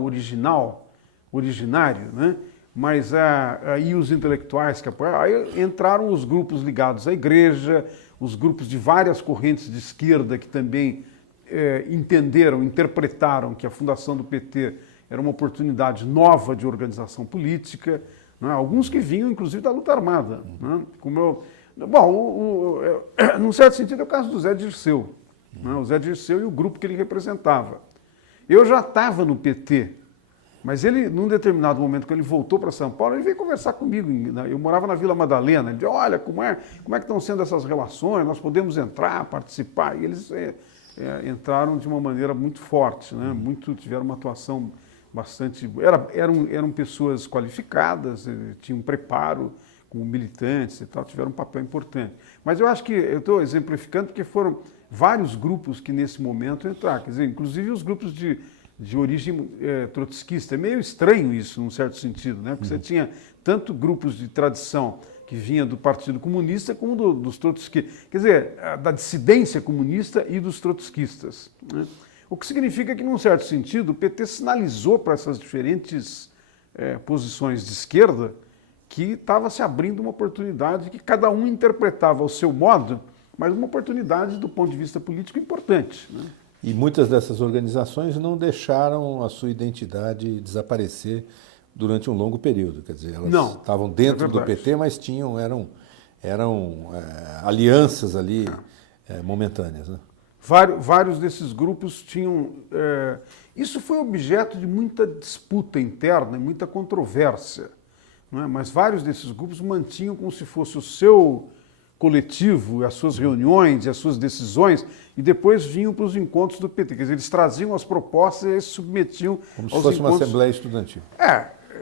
originário, né? Mas aí os intelectuais que apoiaram, aí entraram os grupos ligados à igreja, os grupos de várias correntes de esquerda que também interpretaram que a fundação do PT era uma oportunidade nova de organização política, né? Alguns que vinham, inclusive, da luta armada. Né? Num certo sentido, é o caso do Zé Dirceu. Né? O Zé Dirceu e o grupo que ele representava. Eu já estava no PT, mas ele, num determinado momento, quando ele voltou para São Paulo, ele veio conversar comigo. Eu morava na Vila Madalena. Ele disse, olha, como é que estão sendo essas relações, nós podemos entrar, participar. E eles entraram de uma maneira muito forte, né? Tiveram uma atuação bastante... Eram pessoas qualificadas, tinham preparo como militantes e tal, tiveram um papel importante. Mas eu acho que, eu estou exemplificando porque foram vários grupos que nesse momento entraram, quer dizer, inclusive os grupos de origem trotskista. É meio estranho isso, num certo sentido, né? Porque você tinha tanto grupos de tradição que vinha do Partido Comunista como dos trotskistas, quer dizer, da dissidência comunista e dos trotskistas, né? O que significa que, num certo sentido, o PT sinalizou para essas diferentes posições de esquerda que estava se abrindo uma oportunidade que cada um interpretava ao seu modo, mas uma oportunidade do ponto de vista político importante, né? E muitas dessas organizações não deixaram a sua identidade desaparecer durante um longo período. Quer dizer, elas estavam dentro do PT, mas eram alianças ali momentâneas, né? Vários desses grupos tinham... isso foi objeto de muita disputa interna e muita controvérsia, não é? Mas vários desses grupos mantinham como se fosse o seu coletivo, as suas reuniões e as suas decisões, e depois vinham para os encontros do PT. Quer dizer, eles traziam as propostas e se submetiam como se fosse uma assembleia estudantil.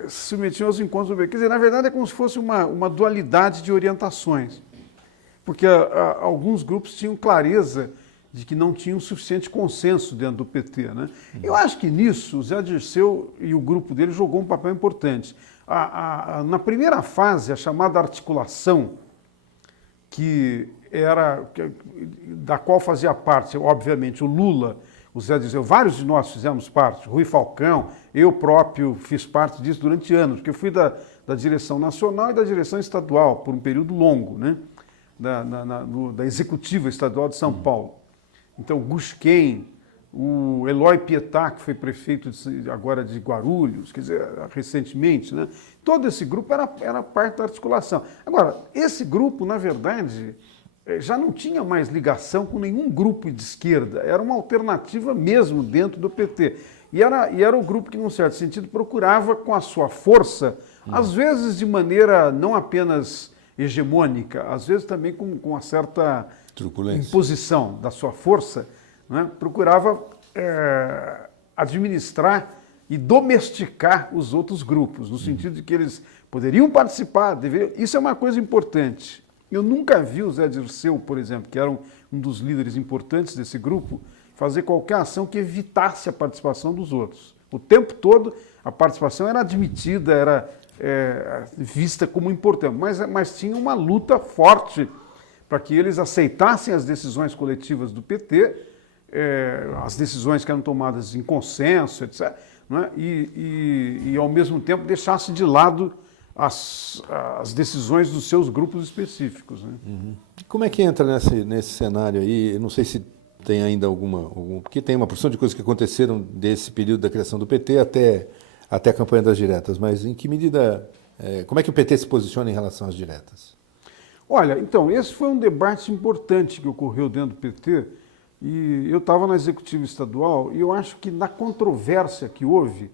Se submetiam aos encontros do PT. Quer dizer, na verdade é como se fosse uma dualidade de orientações, porque alguns grupos tinham clareza de que não tinha o suficiente consenso dentro do PT, né? Eu acho que nisso o Zé Dirceu e o grupo dele jogou um papel importante. Na primeira fase, a chamada articulação, da qual fazia parte, obviamente, o Lula, o Zé Dirceu, vários de nós fizemos parte, Rui Falcão, eu próprio fiz parte disso durante anos, porque eu fui da direção nacional e da direção estadual por um período longo, né? Da executiva estadual de São Paulo. Então, o Gusquem, o Eloy Pietá, que foi prefeito agora de Guarulhos, quer dizer, recentemente, né? Todo esse grupo era parte da articulação. Agora, esse grupo, na verdade, já não tinha mais ligação com nenhum grupo de esquerda, era uma alternativa mesmo dentro do PT. E era o grupo que, num certo sentido, procurava, com a sua força, às vezes de maneira não apenas hegemônica, às vezes também com uma certa imposição da sua força, né? Procurava administrar e domesticar os outros grupos, no sentido de que eles poderiam participar, isso é uma coisa importante. Eu nunca vi o Zé Dirceu, por exemplo, que era um dos líderes importantes desse grupo, fazer qualquer ação que evitasse a participação dos outros. O tempo todo a participação era admitida, era vista como importante, mas tinha uma luta forte para que eles aceitassem as decisões coletivas do PT, as decisões que eram tomadas em consenso, etc., né? E ao mesmo tempo deixassem de lado as decisões dos seus grupos específicos, né? Uhum. Como é que entra nesse cenário aí? Eu não sei se tem ainda porque tem uma porção de coisas que aconteceram desse período da criação do PT até a campanha das diretas, mas em que medida, como é que o PT se posiciona em relação às diretas? Olha, então, esse foi um debate importante que ocorreu dentro do PT, e eu estava na executiva estadual, e eu acho que na controvérsia que houve,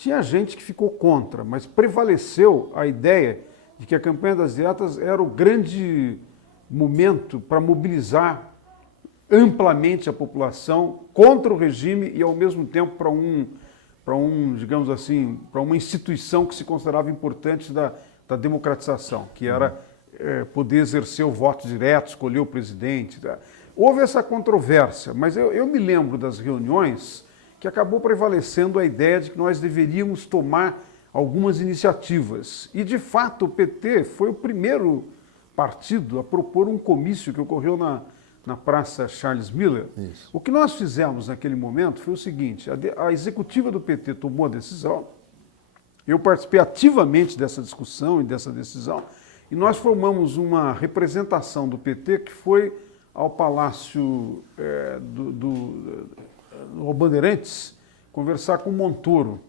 Tinha gente que ficou contra, mas prevaleceu a ideia de que a campanha das dietas era o grande momento para mobilizar amplamente a população contra o regime e, ao mesmo tempo, para digamos assim, para uma instituição que se considerava importante da democratização, que era poder exercer o voto direto, escolher o presidente. Tá? Houve essa controvérsia, mas eu me lembro das reuniões que acabou prevalecendo a ideia de que nós deveríamos tomar algumas iniciativas. E, de fato, o PT foi o primeiro partido a propor um comício que ocorreu na Praça Charles Miller. Isso. O que nós fizemos naquele momento foi o seguinte, a executiva do PT tomou a decisão, eu participei ativamente dessa discussão e dessa decisão, e nós formamos uma representação do PT que foi ao Palácio do Bandeirantes conversar com o Montoro.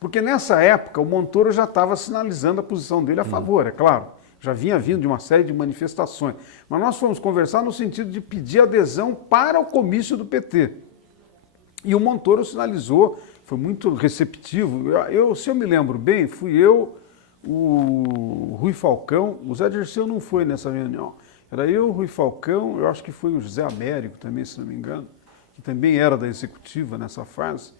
Porque nessa época o Montoro já estava sinalizando a posição dele a favor, é claro. Já vinha vindo de uma série de manifestações. Mas nós fomos conversar no sentido de pedir adesão para o comício do PT. E o Montoro sinalizou, foi muito receptivo. Se eu me lembro bem, fui eu, o Rui Falcão, o Zé Dirceu não foi nessa reunião. Era eu, o Rui Falcão, eu acho que foi o José Américo também, se não me engano, que também era da executiva nessa fase.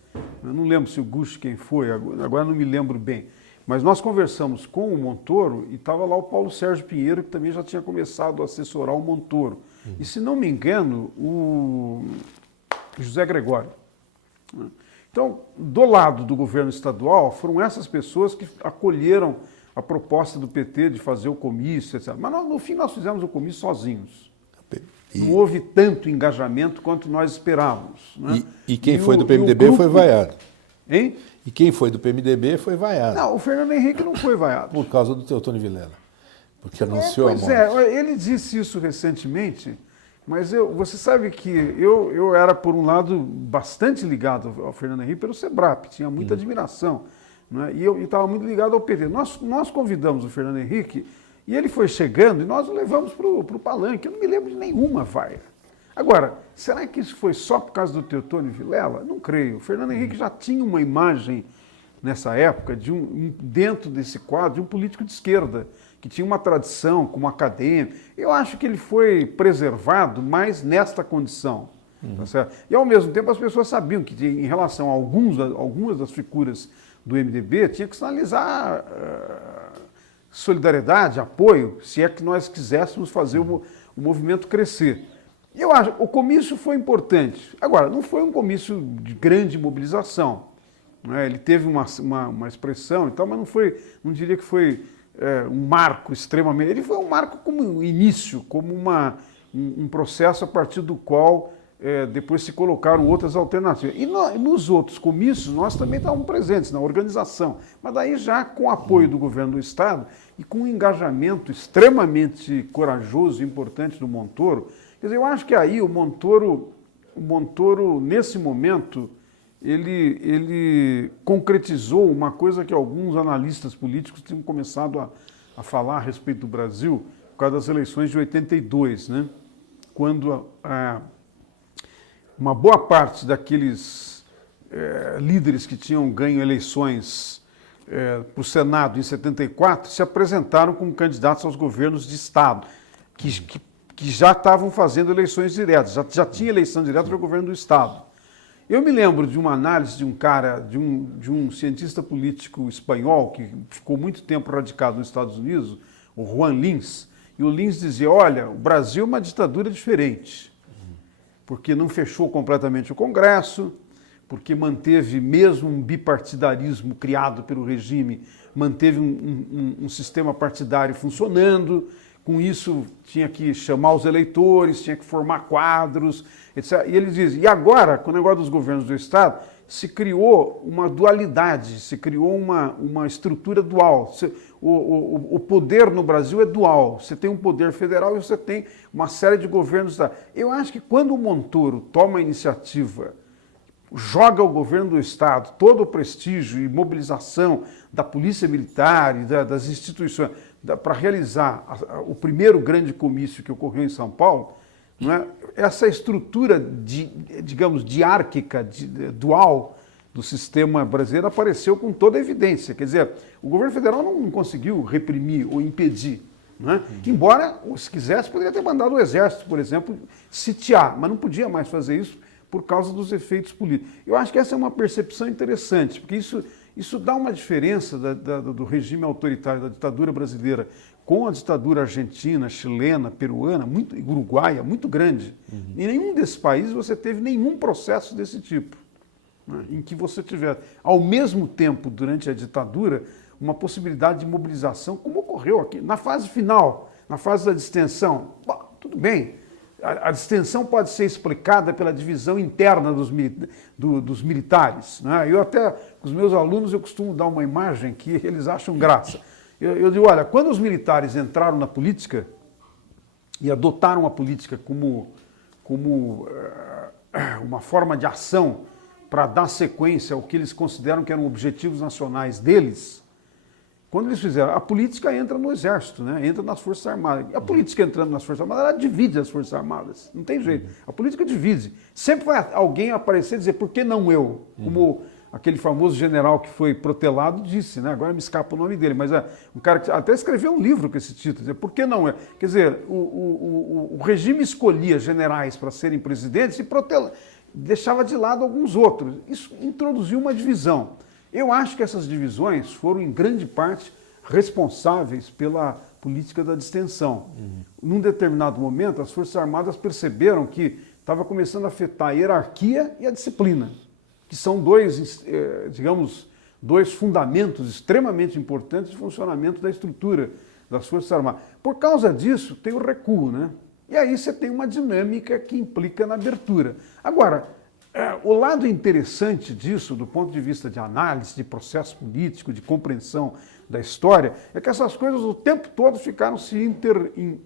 Eu não lembro se o Gush quem foi, agora não me lembro bem. Mas nós conversamos com o Montoro e estava lá o Paulo Sérgio Pinheiro, que também já tinha começado a assessorar o Montoro. E, se não me engano, o José Gregório. Então, do lado do governo estadual, foram essas pessoas que acolheram a proposta do PT de fazer o comício, etc. Mas no fim nós fizemos o comício sozinhos. Não houve tanto engajamento quanto nós esperávamos. Né? E quem foi do PMDB foi vaiado. Hein? E quem foi do PMDB foi vaiado. Não, o Fernando Henrique não foi vaiado. Por causa do Teotônio Vilela. Porque anunciou a morte. Pois é, ele disse isso recentemente, mas você sabe que eu era, por um lado, bastante ligado ao Fernando Henrique pelo SEBRAP, tinha muita admiração. Né? E eu estava muito ligado ao PT. Nós convidamos o Fernando Henrique e ele foi chegando e nós o levamos para o palanque. Eu não me lembro de nenhuma vaia. Agora, será que isso foi só por causa do Teotônio Vilela? Não creio. O Fernando Henrique já tinha uma imagem, nessa época, dentro desse quadro, de um político de esquerda, que tinha uma tradição como acadêmico. Eu acho que ele foi preservado mais nesta condição. Tá certo? E, ao mesmo tempo, as pessoas sabiam que, em relação a algumas das figuras do MDB, tinha que sinalizar solidariedade, apoio, se é que nós quiséssemos fazer o movimento crescer. Eu acho que o comício foi importante. Agora, não foi um comício de grande mobilização. Né? Ele teve uma expressão e tal, mas não diria que foi um marco extremamente... Ele foi um marco como início, como um processo a partir do qual depois se colocaram outras alternativas. E nos outros comícios nós também estávamos presentes na organização, mas daí já com o apoio do governo do Estado e com um engajamento extremamente corajoso e importante do Montoro. Quer dizer, eu acho que aí o Montoro nesse momento, ele concretizou uma coisa que alguns analistas políticos tinham começado a falar a respeito do Brasil por causa das eleições de 82, né? Quando uma boa parte daqueles líderes que tinham ganho eleições para o Senado em 74 se apresentaram como candidatos aos governos de Estado, que já estavam fazendo eleições diretas, já tinha eleição direta para o governo do Estado. Eu me lembro de uma análise de um cara, de um cientista político espanhol, que ficou muito tempo radicado nos Estados Unidos, o Juan Lins, e o Lins dizia, olha, o Brasil é uma ditadura diferente, porque não fechou completamente o Congresso, porque manteve mesmo um bipartidarismo criado pelo regime, manteve um sistema partidário funcionando. Com isso, tinha que chamar os eleitores, tinha que formar quadros, etc. E ele diz, e agora, com o negócio dos governos do Estado, se criou uma dualidade, se criou uma estrutura dual. O poder no Brasil é dual. Você tem um poder federal e você tem uma série de governos do Estado. Eu acho que quando o Montoro toma a iniciativa, joga ao governo do Estado todo o prestígio e mobilização da Polícia Militar e das instituições para realizar o primeiro grande comício que ocorreu em São Paulo, não é? Essa estrutura, digamos, diárquica, dual, do sistema brasileiro apareceu com toda a evidência. Quer dizer, o governo federal não conseguiu reprimir ou impedir, né? Embora, se quisesse, poderia ter mandado o exército, por exemplo, sitiar, mas não podia mais fazer isso por causa dos efeitos políticos. Eu acho que essa é uma percepção interessante, porque isso dá uma diferença do regime autoritário da ditadura brasileira com a ditadura argentina, chilena, peruana, uruguaia, muito grande. Em nenhum desses países você teve nenhum processo desse tipo, né, em que você tiver, ao mesmo tempo, durante a ditadura, uma possibilidade de mobilização, como ocorreu aqui. Na fase final, na fase da distensão, bom, tudo bem, a distensão pode ser explicada pela divisão interna dos militares, né? Eu até, com os meus alunos, eu costumo dar uma imagem que eles acham graça. Eu digo, olha, quando os militares entraram na política e adotaram a política como uma forma de ação para dar sequência ao que eles consideram que eram objetivos nacionais deles, quando eles fizeram, a política entra no exército, né? Entra nas Forças Armadas. E a política entrando nas Forças Armadas, ela divide as Forças Armadas. Não tem jeito. A política divide. Sempre vai alguém aparecer e dizer, por que não eu? Como aquele famoso general que foi protelado disse, né? Agora me escapa o nome dele, mas um cara que até escreveu um livro com esse título, dizer, por que não eu? Quer dizer, o regime escolhia generais para serem presidentes e deixava de lado alguns outros. Isso introduziu uma divisão. Eu acho que essas divisões foram, em grande parte, responsáveis pela política da distensão. Num determinado momento, as Forças Armadas perceberam que estava começando a afetar a hierarquia e a disciplina, que são dois fundamentos extremamente importantes de funcionamento da estrutura das Forças Armadas. Por causa disso, tem o recuo, né? E aí você tem uma dinâmica que implica na abertura. Agora, o lado interessante disso, do ponto de vista de análise, de processo político, de compreensão da história, é que essas coisas o tempo todo ficaram se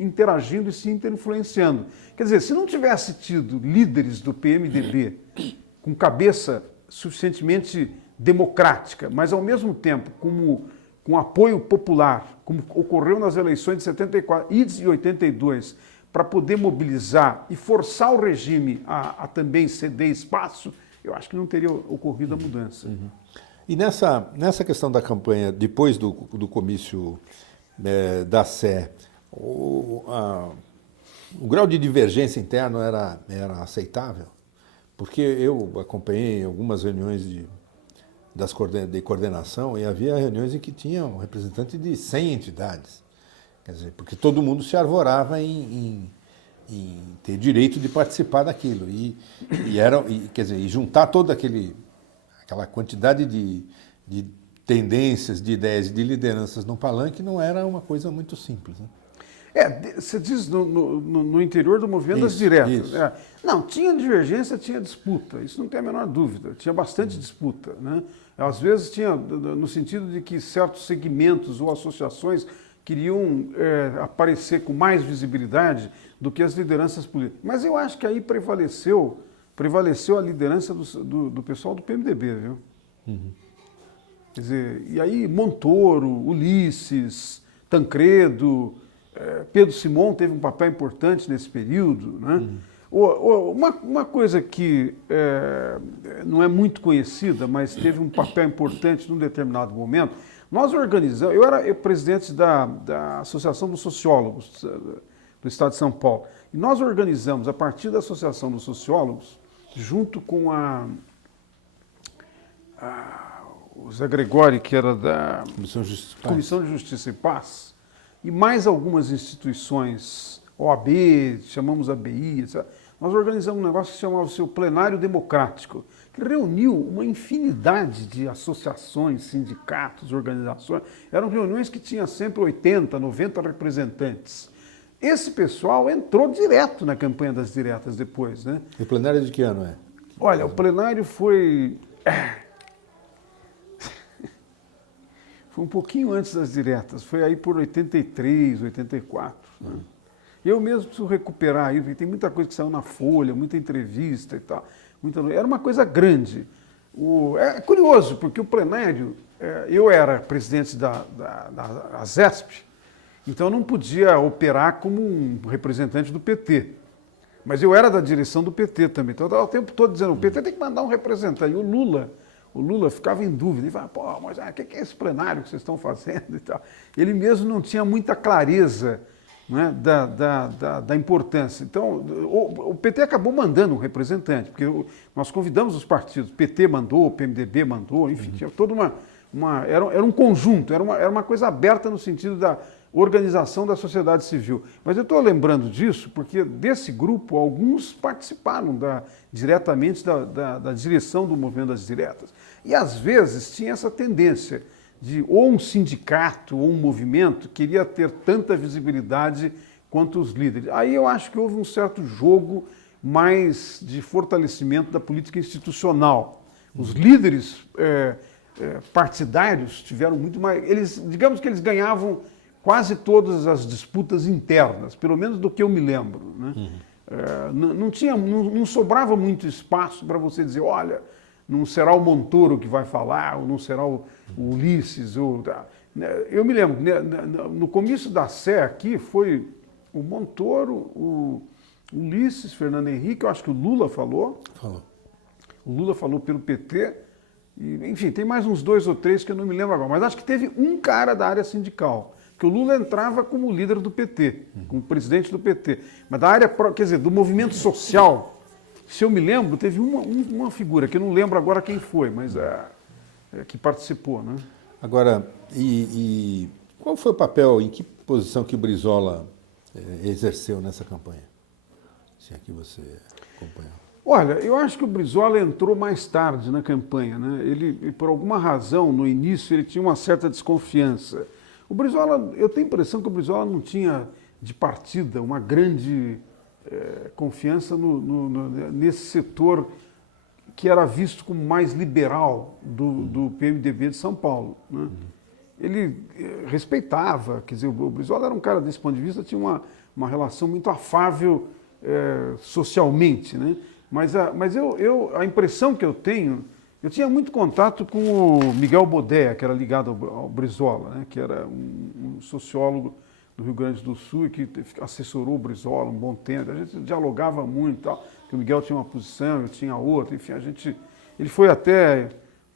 interagindo e se interinfluenciando. Quer dizer, se não tivesse tido líderes do PMDB com cabeça suficientemente democrática, mas ao mesmo tempo com apoio popular, como ocorreu nas eleições de 74 e de 82, para poder mobilizar e forçar o regime a também ceder espaço, eu acho que não teria ocorrido a mudança. E nessa questão da campanha, depois do comício da Sé, o grau de divergência interno era aceitável? Porque eu acompanhei algumas reuniões de coordenação e havia reuniões em que tinha um representante de 100 entidades. Quer dizer, porque todo mundo se arvorava em ter direito de participar daquilo. Quer dizer, e juntar toda aquela quantidade de tendências, de ideias e de lideranças no palanque não era uma coisa muito simples, né? Você diz no interior do movimento das diretas. Não, tinha divergência, tinha disputa, isso não tem a menor dúvida. Tinha bastante disputa, né? Às vezes tinha, no sentido de que certos segmentos ou associações queriam aparecer com mais visibilidade do que as lideranças políticas. Mas eu acho que aí prevaleceu a liderança do pessoal do PMDB, viu? Quer dizer, e aí Montoro, Ulisses, Tancredo, Pedro Simon teve um papel importante nesse período, né? Uma coisa que não é muito conhecida, mas teve um papel importante num determinado momento, nós organizamos, eu era presidente da Associação dos Sociólogos do Estado de São Paulo, e nós organizamos, a partir da Associação dos Sociólogos, junto com o Zé Gregóri, que era da Comissão de Justiça e Paz, e mais algumas instituições, OAB, chamamos ABI, etc. Nós organizamos um negócio que se chamava o Plenário Democrático, que reuniu uma infinidade de associações, sindicatos, organizações. Eram reuniões que tinham sempre 80, 90 representantes. Esse pessoal entrou direto na campanha das diretas depois, né? E o plenário de que ano é? Olha, o plenário foi um pouquinho antes das diretas, foi aí por 83, 84. Né? Eu mesmo preciso recuperar isso, porque tem muita coisa que saiu na Folha, muita entrevista e tal. Era uma coisa grande. É curioso, porque o plenário, eu era presidente da ASESP, então eu não podia operar como um representante do PT. Mas eu era da direção do PT também. Então eu estava o tempo todo dizendo, o PT tem que mandar um representante. E o o Lula ficava em dúvida, ele falava, pô, mas o que é esse plenário que vocês estão fazendo e tal. Ele mesmo não tinha muita clareza, né, da importância. Então, o PT acabou mandando um representante, porque nós convidamos os partidos, o PT mandou, o PMDB mandou, enfim, tinha toda era um conjunto, era uma coisa aberta no sentido da organização da sociedade civil. Mas eu estou lembrando disso porque desse grupo alguns participaram diretamente da direção do movimento das diretas. E às vezes tinha essa tendência de ou um sindicato ou um movimento queria ter tanta visibilidade quanto os líderes. Aí eu acho que houve um certo jogo mais de fortalecimento da política institucional. Os líderes partidários tiveram muito mais... digamos que eles ganhavam quase todas as disputas internas, pelo menos do que eu me lembro, né? Não sobrava muito espaço para você dizer, olha, não será o Montoro que vai falar, ou não será o Ulisses. Eu me lembro, no começo da Sé aqui foi o Montoro, o Ulisses, Fernando Henrique, eu acho que o Lula falou. O Lula falou pelo PT. E, enfim, tem mais uns 2 ou 3 que eu não me lembro agora, mas acho que teve um cara da área sindical, que o Lula entrava como líder do PT, como presidente do PT. Mas da área, quer dizer, do movimento social, se eu me lembro, teve uma figura, que eu não lembro agora quem foi, mas que participou, né? Agora, e qual foi o papel, em que posição que o Brizola exerceu nessa campanha? Se aqui você acompanhou. Olha, eu acho que o Brizola entrou mais tarde na campanha, né? Ele, por alguma razão, no início, ele tinha uma certa desconfiança. O Brizola, eu tenho a impressão que o Brizola não tinha de partida uma grande confiança nesse setor que era visto como mais liberal do PMDB de São Paulo, né? Ele respeitava, quer dizer, o Brizola era um cara, desse ponto de vista, tinha uma relação muito afável socialmente, né? Mas a impressão que eu tinha muito contato com o Miguel Bodea, que era ligado ao Brizola, né? Que era um sociólogo do Rio Grande do Sul e que assessorou o Brizola um bom tempo. A gente dialogava muito e tal, que o Miguel tinha uma posição, eu tinha outra, enfim, ele foi até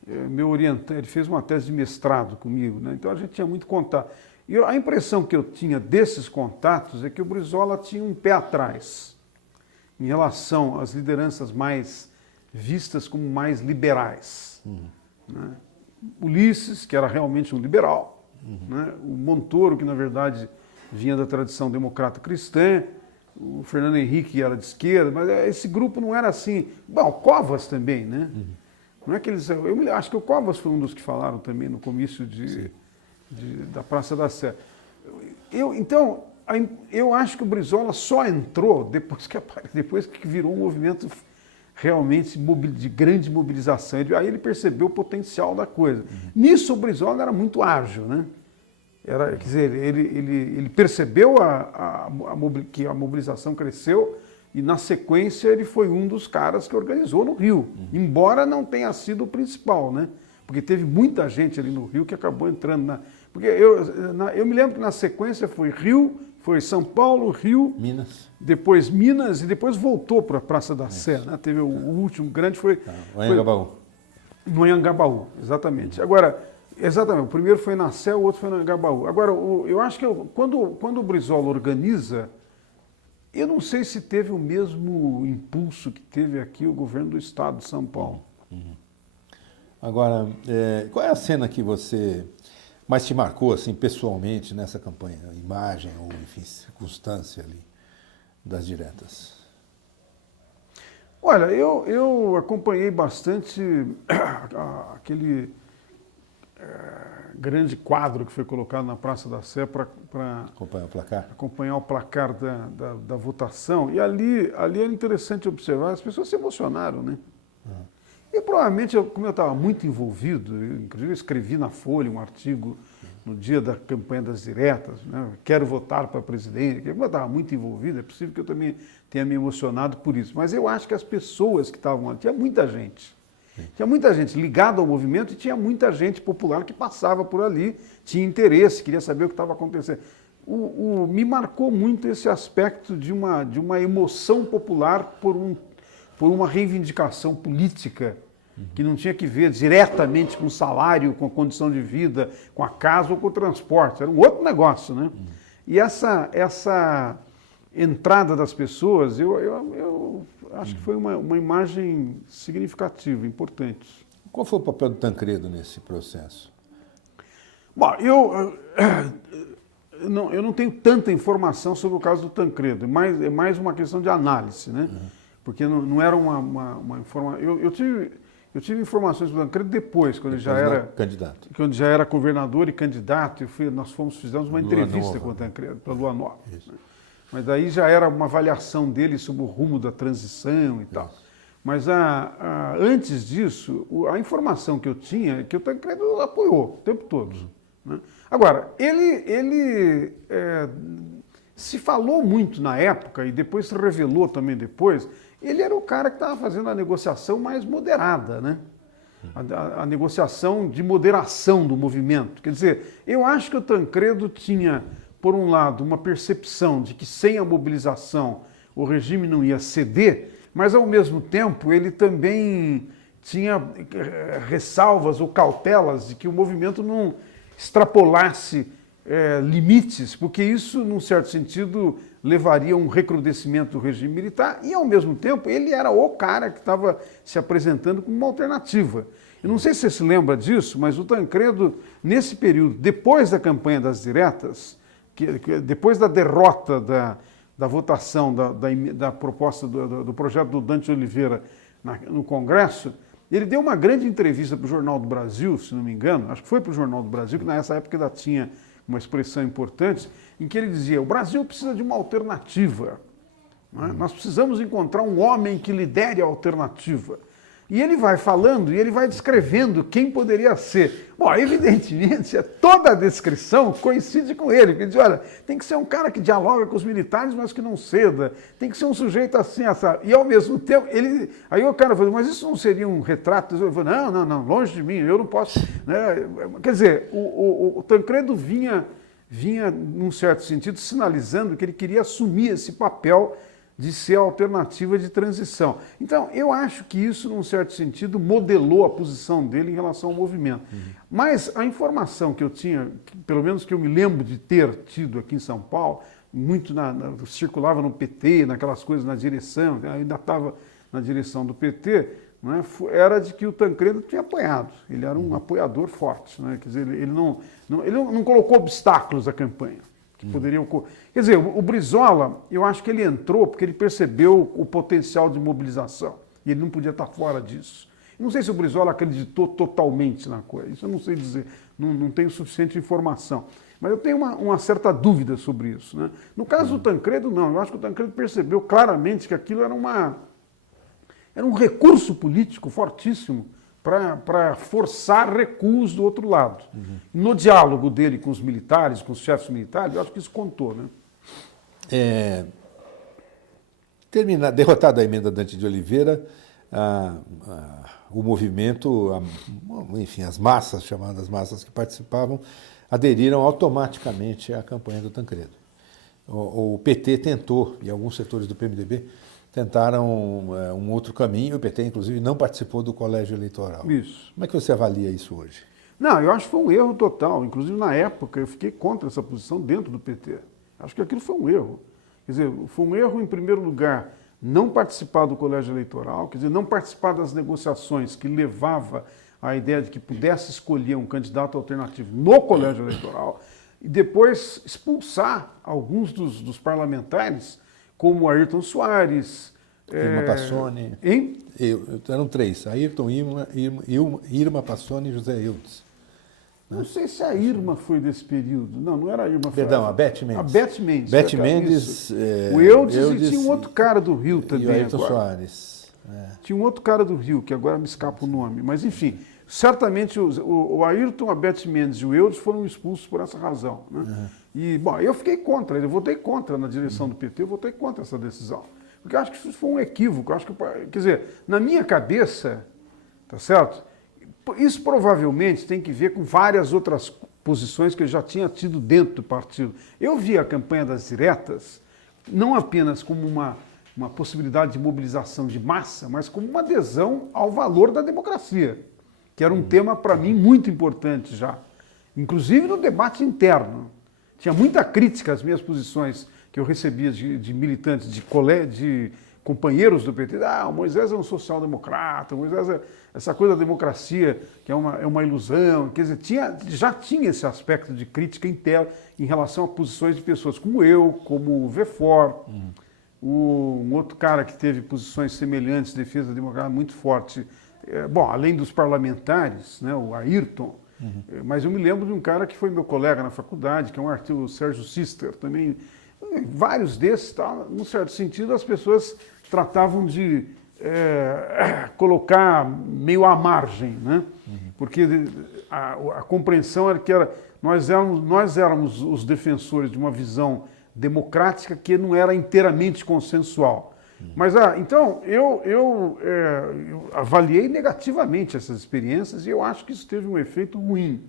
meu orientante, ele fez uma tese de mestrado comigo, né? Então a gente tinha muito contato. E a impressão que eu tinha desses contatos é que o Brizola tinha um pé atrás em relação às lideranças mais vistas como mais liberais. Né? Ulisses, que era realmente um liberal, né? O Montoro, que na verdade vinha da tradição democrata cristã, o Fernando Henrique, que era de esquerda, mas esse grupo não era assim. Bom, o Covas também, né? Não é que eles... Eu acho que o Covas foi um dos que falaram também no comício da Praça da Sé. Então, eu acho que o Brizola só entrou depois que virou um movimento realmente de grande mobilização. Aí ele percebeu o potencial da coisa. Nisso o Brizola era muito ágil, né? Quer dizer, ele percebeu que a mobilização cresceu e, na sequência, ele foi um dos caras que organizou no Rio, embora não tenha sido o principal, né? Porque teve muita gente ali no Rio que acabou entrando Porque eu me lembro que na sequência foi São Paulo, Rio, Minas. Depois Minas e depois voltou para a Praça da Sé, né? Teve o último grande foi Anhangabaú. No Anhangabaú, exatamente. Agora, exatamente, o primeiro foi na Sé, o outro foi no Anhangabaú. Agora, eu acho que quando o Brizola organiza, eu não sei se teve o mesmo impulso que teve aqui o governo do estado de São Paulo. Agora, qual é a cena que você mais te marcou, assim, pessoalmente, nessa campanha? Imagem ou, enfim, circunstância ali das diretas? Olha, eu acompanhei bastante aquele grande quadro que foi colocado na Praça da Sé para acompanhar o placar da votação. E ali era interessante observar, as pessoas se emocionaram, né? E provavelmente, como eu estava muito envolvido, inclusive eu escrevi na Folha um artigo no dia da campanha das diretas, né? Quero votar para presidente. Como eu estava muito envolvido, é possível que eu também tenha me emocionado por isso. Mas eu acho que as pessoas que estavam lá, tinha muita gente. Tinha muita gente ligada ao movimento e tinha muita gente popular que passava por ali, tinha interesse, queria saber o que estava acontecendo. Me marcou muito esse aspecto de uma emoção popular por uma reivindicação política que não tinha que ver diretamente com o salário, com a condição de vida, com a casa ou com o transporte. Era um outro negócio, né? E essa entrada das pessoas, eu acho que foi uma imagem significativa, importante. Qual foi o papel do Tancredo nesse processo? Bom, eu não tenho tanta informação sobre o caso do Tancredo, é mais uma questão de análise, né? Porque não era uma informação. Eu tive informações do Tancredo depois, quando ele já era candidato. Quando já era governador e candidato, fizemos uma entrevista com o Tancredo, para a Lua Nova. Né? Mas daí já era uma avaliação dele sobre o rumo da transição e tal. Mas antes disso, a informação que eu tinha é que o Tancredo apoiou o tempo todo. Né? Agora, ele se falou muito na época, e depois se revelou também depois, ele era o cara que estava fazendo a negociação mais moderada, né? A negociação de moderação do movimento. Quer dizer, eu acho que o Tancredo tinha, por um lado, uma percepção de que sem a mobilização o regime não ia ceder, mas ao mesmo tempo ele também tinha ressalvas ou cautelas de que o movimento não extrapolasse limites, porque isso, num certo sentido, levaria a um recrudescimento do regime militar e, ao mesmo tempo, ele era o cara que estava se apresentando como uma alternativa. Eu não sei se você se lembra disso, mas o Tancredo, nesse período, depois da campanha das diretas, depois da derrota da votação da proposta do projeto do Dante Oliveira no Congresso, ele deu uma grande entrevista para o Jornal do Brasil, se não me engano, acho que foi para o Jornal do Brasil, que nessa época ainda tinha uma expressão importante, em que ele dizia: o Brasil precisa de uma alternativa. Né? Nós precisamos encontrar um homem que lidere a alternativa. E ele vai falando e ele vai descrevendo quem poderia ser. Bom, evidentemente, toda a descrição coincide com ele, porque ele diz: olha, tem que ser um cara que dialoga com os militares, mas que não ceda, tem que ser um sujeito assim, sabe? E ao mesmo tempo, aí o cara falou: mas isso não seria um retrato? Eu falei: não, longe de mim, eu não posso. Né? Quer dizer, o Tancredo vinha, num certo sentido, sinalizando que ele queria assumir esse papel de ser a alternativa de transição. Então, eu acho que isso, num certo sentido, modelou a posição dele em relação ao movimento. Mas a informação que eu tinha, pelo menos que eu me lembro de ter tido aqui em São Paulo, muito circulava no PT, naquelas coisas na direção, ainda estava na direção do PT, né, era de que o Tancredo tinha apoiado. Ele era um apoiador forte. Né, quer dizer, ele não colocou obstáculos à campanha. Poderiam... Quer dizer, o Brizola, eu acho que ele entrou porque ele percebeu o potencial de mobilização e ele não podia estar fora disso. Não sei se o Brizola acreditou totalmente na coisa, isso eu não sei dizer, não tenho suficiente informação. Mas eu tenho uma certa dúvida sobre isso. Né? No caso do Tancredo, não. Eu acho que o Tancredo percebeu claramente que aquilo era um recurso político fortíssimo para forçar recuos do outro lado. No diálogo dele com os militares, com os chefes militares, eu acho que isso contou. Né? Derrotada a emenda Dante de Oliveira, o movimento, enfim, as massas, chamadas massas que participavam, aderiram automaticamente à campanha do Tancredo. O PT tentou, e alguns setores do PMDB tentaram um outro caminho, o PT, inclusive, não participou do colégio eleitoral. Isso. Como é que você avalia isso hoje? Não, eu acho que foi um erro total. Inclusive, na época, eu fiquei contra essa posição dentro do PT. Acho que aquilo foi um erro. Quer dizer, foi um erro, em primeiro lugar, não participar do colégio eleitoral, quer dizer, não participar das negociações que levava à ideia de que pudesse escolher um candidato alternativo no colégio eleitoral, e depois expulsar alguns dos parlamentares, como Ayrton Soares... Irma Passoni. Hein? Eram três: Ayrton, Irma Passoni e José Eudes. Não sei se a Irma foi desse período. Não era a Irma. Perdão, a Beth Mendes. A Beth Mendes. Beth Mendes. O Eudes e tinha um outro cara do Rio também. E o Ayrton agora. Soares. Tinha um outro cara do Rio, que agora me escapa o nome. Mas, enfim, certamente o Ayrton, a Beth Mendes e o Eudes foram expulsos por essa razão. Né? E, bom, eu fiquei contra, eu votei contra na direção do PT, eu votei contra essa decisão. Porque eu acho que isso foi um equívoco. Eu acho que, quer dizer, na minha cabeça, tá certo? Isso provavelmente tem que ver com várias outras posições que eu já tinha tido dentro do partido. Eu vi a campanha das diretas não apenas como uma uma possibilidade de mobilização de massa, mas como uma adesão ao valor da democracia, que era um tema, para mim, muito importante já. Inclusive no debate interno. Tinha muita crítica às minhas posições que eu recebia de militantes, de companheiros do PT. Ah, o Moisés é um social-democrata, o Moisés essa coisa da democracia que é uma ilusão. Quer dizer, já tinha esse aspecto de crítica interna em relação a posições de pessoas como eu, como o Vefor, um outro cara que teve posições semelhantes, defesa da democracia muito forte, bom, além dos parlamentares, né, o Ayrton, mas eu me lembro de um cara que foi meu colega na faculdade, que é um artigo, o Sérgio Sister, também, vários desses, tá, num certo sentido, as pessoas tratavam de colocar meio à margem, né? Porque a compreensão era que nós éramos os defensores de uma visão democrática que não era inteiramente consensual. Mas, então, eu avaliei negativamente essas experiências e eu acho que isso teve um efeito ruim,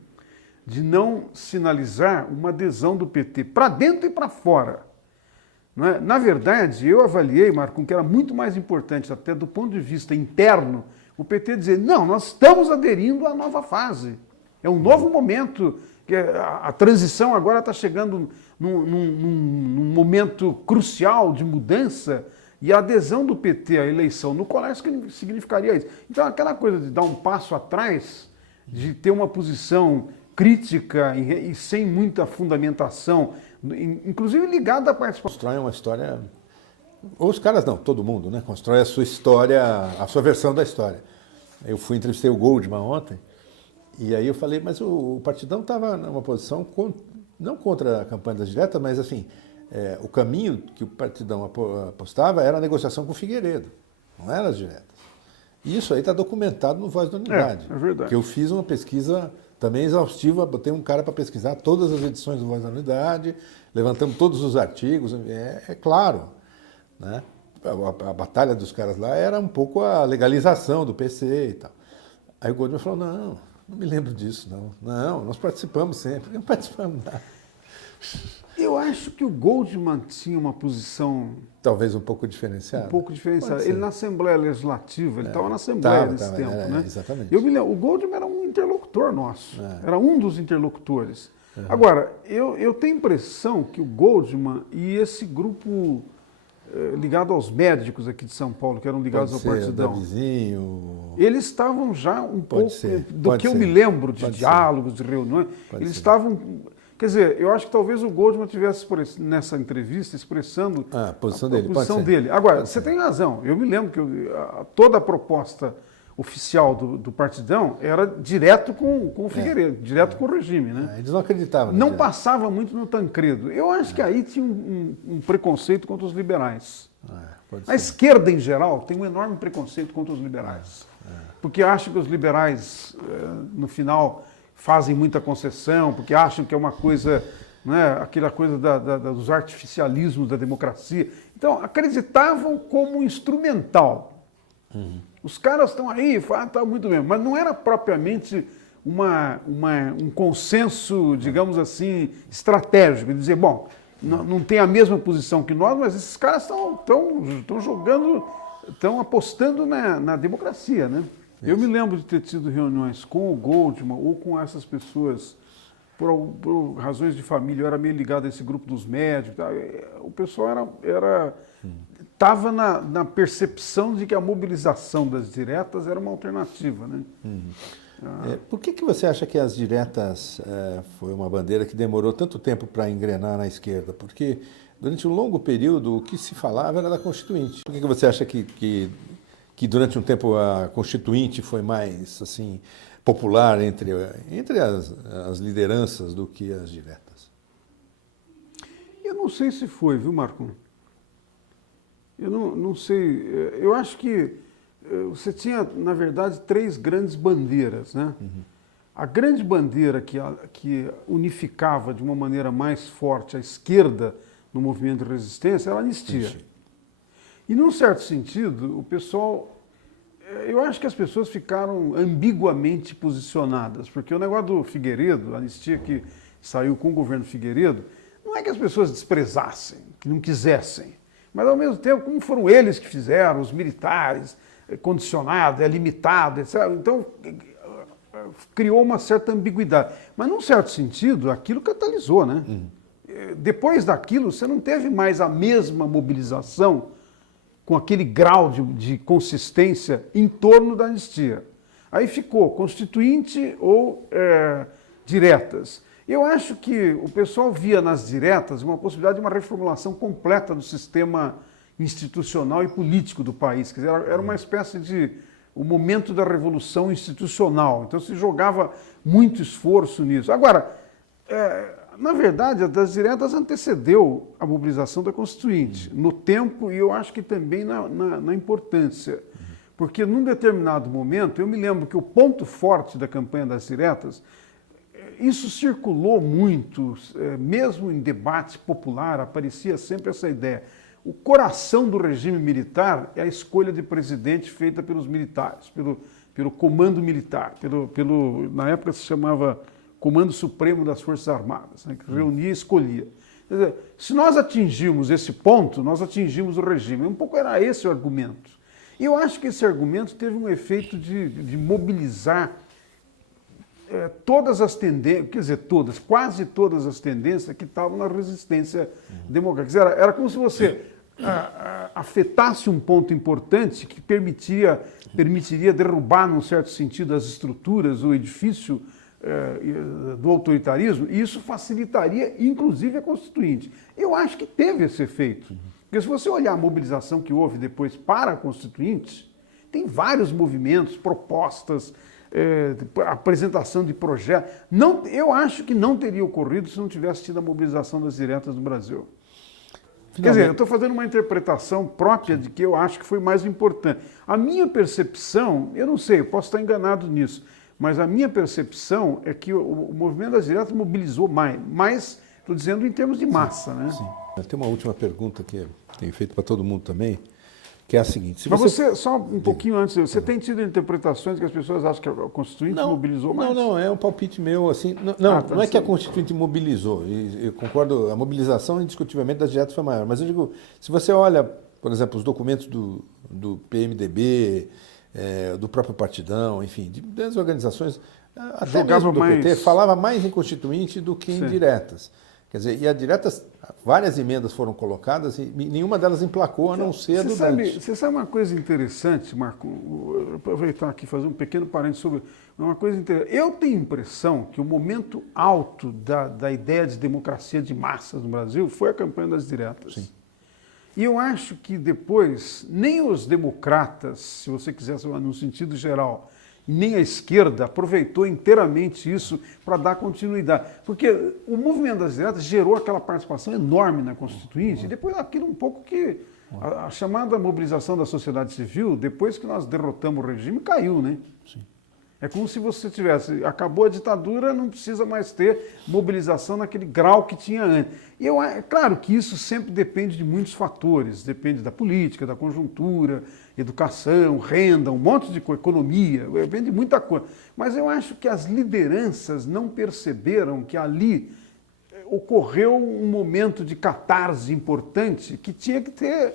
de não sinalizar uma adesão do PT para dentro e para fora. Não é? Na verdade, eu avaliei, Marco, que era muito mais importante, até do ponto de vista interno, o PT dizer, não, nós estamos aderindo à nova fase. É um novo momento, que a transição agora está chegando num momento crucial de mudança, e a adesão do PT à eleição no colégio significaria isso. Então, aquela coisa de dar um passo atrás, de ter uma posição crítica e sem muita fundamentação, inclusive ligada à participação. Constrói uma história, ou os caras não, todo mundo, né? Constrói a sua história, a sua versão da história. Eu entrevistei o Goldman ontem, e aí eu falei, mas o Partidão estava numa posição, não contra a campanha das diretas, mas assim, o caminho que o Partidão apostava era a negociação com o Figueiredo, não era as diretas. E isso aí está documentado no Voz da Unidade. É verdade. Que eu fiz uma pesquisa também exaustiva, botei um cara para pesquisar todas as edições do Voz da Unidade, levantamos todos os artigos, é claro, né? A batalha dos caras lá era um pouco a legalização do PC e tal. Aí o Goldman falou, não me lembro disso, não, nós participamos sempre, não participamos nada. Eu acho que o Goldman tinha uma posição... Talvez um pouco diferenciada. Um pouco diferenciada. Ele na Assembleia Legislativa, ele estava na Assembleia nesse tempo, né? Exatamente. Eu me lembro, o Goldman era um interlocutor nosso, era um dos interlocutores. Agora, eu tenho a impressão que o Goldman e esse grupo ligado aos médicos aqui de São Paulo, que eram ligados ao Partidão, eles estavam já um pouco, do que eu me lembro de diálogos, de reuniões, eles estavam... Quer dizer, eu acho que talvez o Goldman tivesse, nessa entrevista, expressando a posição dele. Agora, você tem razão. Eu me lembro que toda a proposta oficial do Partidão era direto com o Figueiredo, direto com o regime, né? Eles não acreditavam. Não passava muito no Tancredo. Eu acho que aí tinha um preconceito contra os liberais. A esquerda, em geral, tem um enorme preconceito contra os liberais. Porque acha que os liberais, no final... fazem muita concessão, porque acham que é uma coisa, né, aquela coisa dos artificialismos da democracia. Então, acreditavam como instrumental. Os caras estão aí, tá muito bem, mas não era propriamente um consenso, digamos assim, estratégico, de dizer, bom, não tem a mesma posição que nós, mas esses caras estão jogando, estão apostando na democracia, né? Eu me lembro de ter tido reuniões com o Goldman ou com essas pessoas, por razões de família, eu era meio ligado a esse grupo dos médicos, tá? O pessoal estava na percepção de que a mobilização das diretas era uma alternativa, né? Por que você acha que as diretas foi uma bandeira que demorou tanto tempo para engrenar na esquerda? Porque durante um longo período o que se falava era da Constituinte. Por que você acha que durante um tempo a Constituinte foi mais assim popular entre as lideranças do que as diretas? Eu não sei se foi, viu, Marco? Eu não sei. Eu acho que você tinha, na verdade, 3 grandes bandeiras, né? A grande bandeira que unificava de uma maneira mais forte a esquerda no movimento de resistência era a anistia. E, num certo sentido, o pessoal... Eu acho que as pessoas ficaram ambiguamente posicionadas, porque o negócio do Figueiredo, a anistia que saiu com o governo Figueiredo, não é que as pessoas desprezassem, que não quisessem, mas ao mesmo tempo, como foram eles que fizeram, os militares, condicionado, limitado, etc. Então, criou uma certa ambiguidade. Mas, num certo sentido, aquilo catalisou, né? Depois daquilo, você não teve mais a mesma mobilização com aquele grau de consistência em torno da anistia. Aí ficou constituinte ou diretas. Eu acho que o pessoal via nas diretas uma possibilidade de uma reformulação completa do sistema institucional e político do país. Quer dizer, era uma espécie de o momento da revolução institucional. Então se jogava muito esforço nisso. Agora, na verdade, a das diretas antecedeu a mobilização da Constituinte, no tempo e eu acho que também na importância. Porque num determinado momento, eu me lembro que o ponto forte da campanha das diretas, isso circulou muito, mesmo em debate popular, aparecia sempre essa ideia. O coração do regime militar é a escolha de presidente feita pelos militares, pelo comando militar, na época se chamava Comando Supremo das Forças Armadas, né, que reunia e escolhia. Quer dizer, se nós atingimos esse ponto, nós atingimos o regime. Um pouco era esse o argumento. E eu acho que esse argumento teve um efeito de mobilizar todas as tendências, quer dizer, quase todas as tendências que estavam na resistência democrática. Quer dizer, era como se você afetasse um ponto importante que permitiria derrubar, num certo sentido, as estruturas, o edifício do autoritarismo, e isso facilitaria, inclusive, a Constituinte. Eu acho que teve esse efeito. Porque se você olhar a mobilização que houve depois para a Constituinte, tem vários movimentos, propostas, apresentação de projetos. Eu acho que não teria ocorrido se não tivesse tido a mobilização das diretas no Brasil. Finalmente. Quer dizer, eu estou fazendo uma interpretação própria de que eu acho que foi mais importante. A minha percepção, eu não sei, eu posso estar enganado nisso, mas a minha percepção é que o movimento das diretas mobilizou mais, estou dizendo em termos de massa, né? Sim. Tem uma última pergunta que eu tenho feito para todo mundo também, que é a seguinte. Mas você, só um pouquinho antes, você tem tido interpretações que as pessoas acham que a Constituinte mobilizou mais? Não, é um palpite meu, assim, não é que a Constituinte mobilizou, eu concordo, a mobilização indiscutivelmente das diretas foi maior, mas eu digo, se você olha, por exemplo, os documentos do PMDB, do próprio Partidão, enfim, das organizações, até mesmo do PT, falava mais em Constituinte do que em diretas. Quer dizer, e as diretas, várias emendas foram colocadas e nenhuma delas emplacou, a não ser a do Dante. Você sabe uma coisa interessante, Marco? Vou aproveitar aqui e fazer um pequeno parênteses sobre uma coisa interessante. Eu tenho a impressão que o momento alto da ideia de democracia de massas no Brasil foi a campanha das diretas. Sim. E eu acho que depois, nem os democratas, se você quiser, no sentido geral, nem a esquerda aproveitou inteiramente isso para dar continuidade. Porque o movimento das diretas gerou aquela participação enorme na Constituinte, e depois aquilo um pouco que a chamada mobilização da sociedade civil, depois que nós derrotamos o regime, caiu, né? Sim. É como se você tivesse, acabou a ditadura, não precisa mais ter mobilização naquele grau que tinha antes. E claro que isso sempre depende de muitos fatores, depende da política, da conjuntura, educação, renda, um monte de coisa, economia, depende de muita coisa. Mas eu acho que as lideranças não perceberam que ali ocorreu um momento de catarse importante que tinha que ter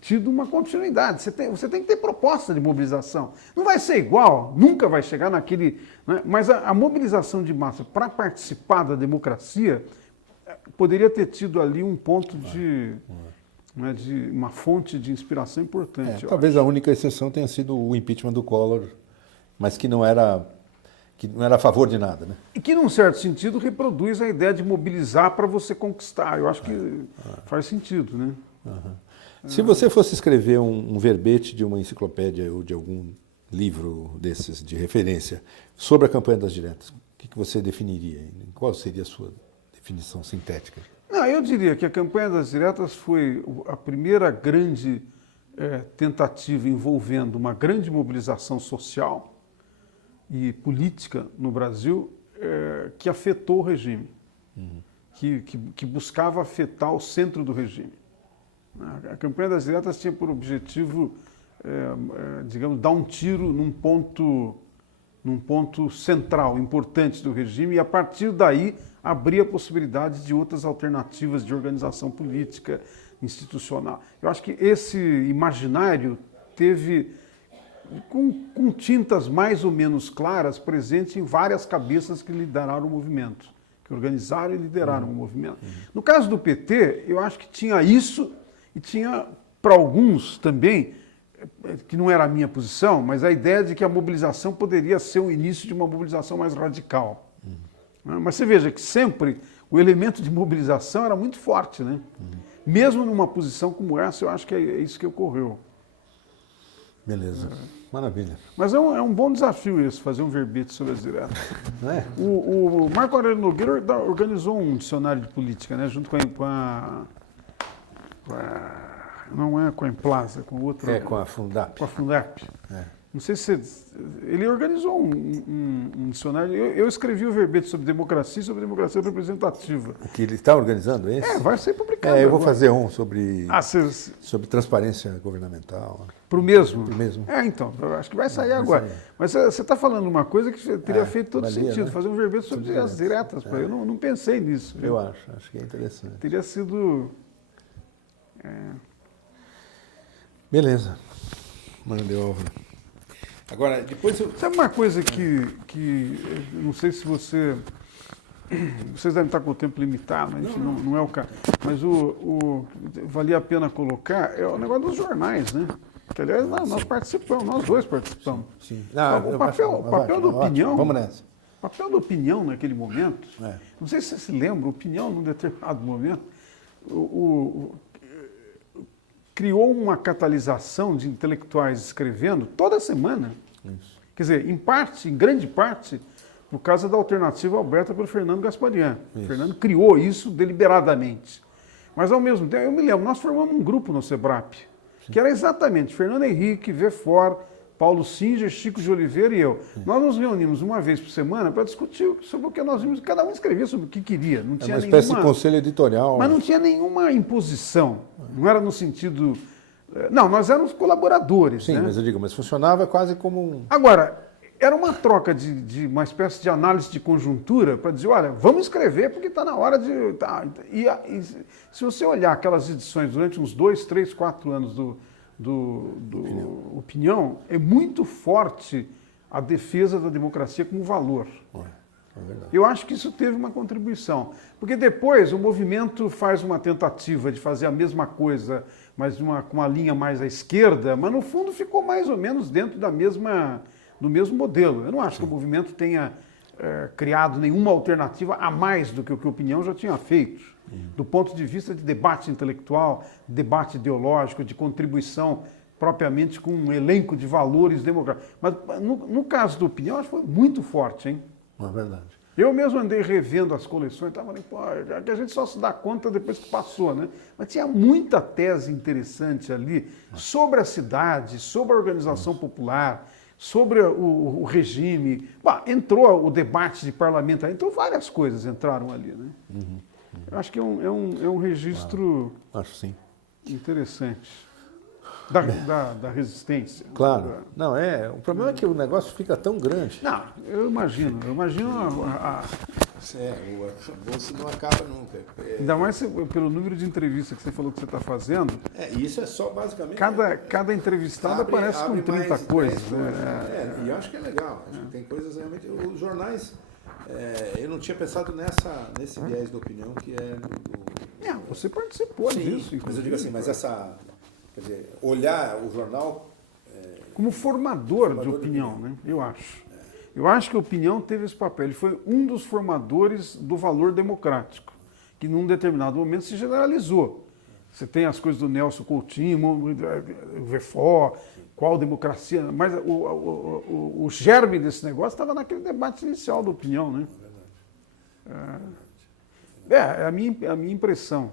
tido uma continuidade. Você tem que ter proposta de mobilização. Não vai ser igual, nunca vai chegar naquele... Né? Mas a mobilização de massa para participar da democracia poderia ter tido ali um ponto de uma fonte de inspiração importante. Talvez a única exceção tenha sido o impeachment do Collor, mas que não era a favor de nada, né? E que, num certo sentido, reproduz a ideia de mobilizar para você conquistar. Eu acho que faz sentido, né? Se você fosse escrever um verbete de uma enciclopédia ou de algum livro desses de referência sobre a campanha das diretas, o que você definiria? Qual seria a sua definição sintética? Não, eu diria que a campanha das diretas foi a primeira grande tentativa envolvendo uma grande mobilização social e política no Brasil que afetou o regime, que buscava afetar o centro do regime. A campanha das diretas tinha por objetivo, digamos, dar um tiro num ponto central, importante do regime, e a partir daí abrir a possibilidade de outras alternativas de organização política, institucional. Eu acho que esse imaginário teve, com tintas mais ou menos claras, presente em várias cabeças que lideraram o movimento, que organizaram e lideraram o movimento. No caso do PT, eu acho que tinha isso e tinha, para alguns também, que não era a minha posição, mas a ideia de que a mobilização poderia ser o início de uma mobilização mais radical. Mas você veja que sempre o elemento de mobilização era muito forte, né? Mesmo numa posição como essa, eu acho que é isso que ocorreu. Beleza, maravilha. Mas é um bom desafio esse, fazer um verbete sobre as diretas. Não é? O Marco Aurélio Nogueira organizou um dicionário de política, né? Junto não é com a Emplasa, com outra. É, com a Fundap. Com a Fundap. É. Não sei se ele organizou um dicionário. Eu escrevi o verbete sobre democracia representativa. O que ele está organizando esse? Vai ser publicado. Eu vou fazer um sobre, sobre transparência governamental. Para o mesmo? Para o mesmo. Então, eu acho que vai sair agora. Mas você está falando uma coisa que teria feito todo sentido, né? Fazer um verbete sobre as diretas. Eu não pensei nisso. Eu acho que é interessante. Teria sido... Beleza. Valeu, Álvaro. Agora, depois eu... Sabe uma coisa que não sei se vocês devem estar com o tempo limitado, mas não é o caso. Mas valia a pena colocar é o negócio dos jornais, né? Que, aliás, nós participamos, nós dois participamos. Sim. O papel da opinião... Vamos nessa. O papel da opinião naquele momento, não sei se você se lembra, a opinião num determinado momento, criou uma catalisação de intelectuais escrevendo toda semana. Isso. Quer dizer, em grande parte, por causa da alternativa aberta pelo Fernando Gasparian. O Fernando criou isso deliberadamente. Mas, ao mesmo tempo, eu me lembro, nós formamos um grupo no SEBRAP, que era exatamente Fernando Henrique, Vefor, Paulo Singer, Chico de Oliveira e eu. Nós nos reunimos uma vez por semana para discutir sobre o que nós vimos. Cada um escrevia sobre o que queria. Não tinha uma espécie de conselho editorial. Mas não tinha nenhuma imposição. Não era no sentido... Não, nós éramos colaboradores. Sim, né? mas funcionava quase como um... Agora, era uma troca de uma espécie de análise de conjuntura para dizer, olha, vamos escrever porque está na hora de... E se você olhar aquelas edições durante uns 2, 3, 4 anos do Opinião, é muito forte a defesa da democracia como valor. É verdade. Eu acho que isso teve uma contribuição. Porque depois o movimento faz uma tentativa de fazer a mesma coisa, mas com uma linha mais à esquerda, mas no fundo ficou mais ou menos dentro do mesmo modelo. Eu não acho que o movimento tenha criado nenhuma alternativa a mais do que o que a Opinião já tinha feito. Do ponto de vista de debate intelectual, debate ideológico, de contribuição propriamente com um elenco de valores democráticos. Mas no caso da Opinião, acho que foi muito forte, hein? É verdade. Eu mesmo andei revendo as coleções, estava ali, que a gente só se dá conta depois que passou, né? Mas tinha muita tese interessante ali sobre a cidade, sobre a organização popular, sobre o regime. Entrou o debate de parlamento, entrou várias coisas entraram ali, né? Eu acho que é um registro acho sim. interessante da resistência. Claro. Não, o problema é que o negócio fica tão grande. Não, eu imagino o bolso não acaba nunca. Ainda mais pelo número de entrevistas que você falou que você está fazendo. Isso é só basicamente... Cada entrevistado aparece com 30 coisas. E eu acho que é legal. Acho que tem coisas realmente... Os jornais... eu não tinha pensado nesse viés da opinião que é... Você participou disso. Mas eu digo assim, quer dizer, olhar o jornal... como formador de opinião, né? Eu acho. Eu acho que a Opinião teve esse papel. Ele foi um dos formadores do valor democrático, que num determinado momento se generalizou. Você tem as coisas do Nelson Coutinho, o Vefor, qual democracia... Mas o germe desse negócio estava naquele debate inicial da Opinião, né? É a minha impressão.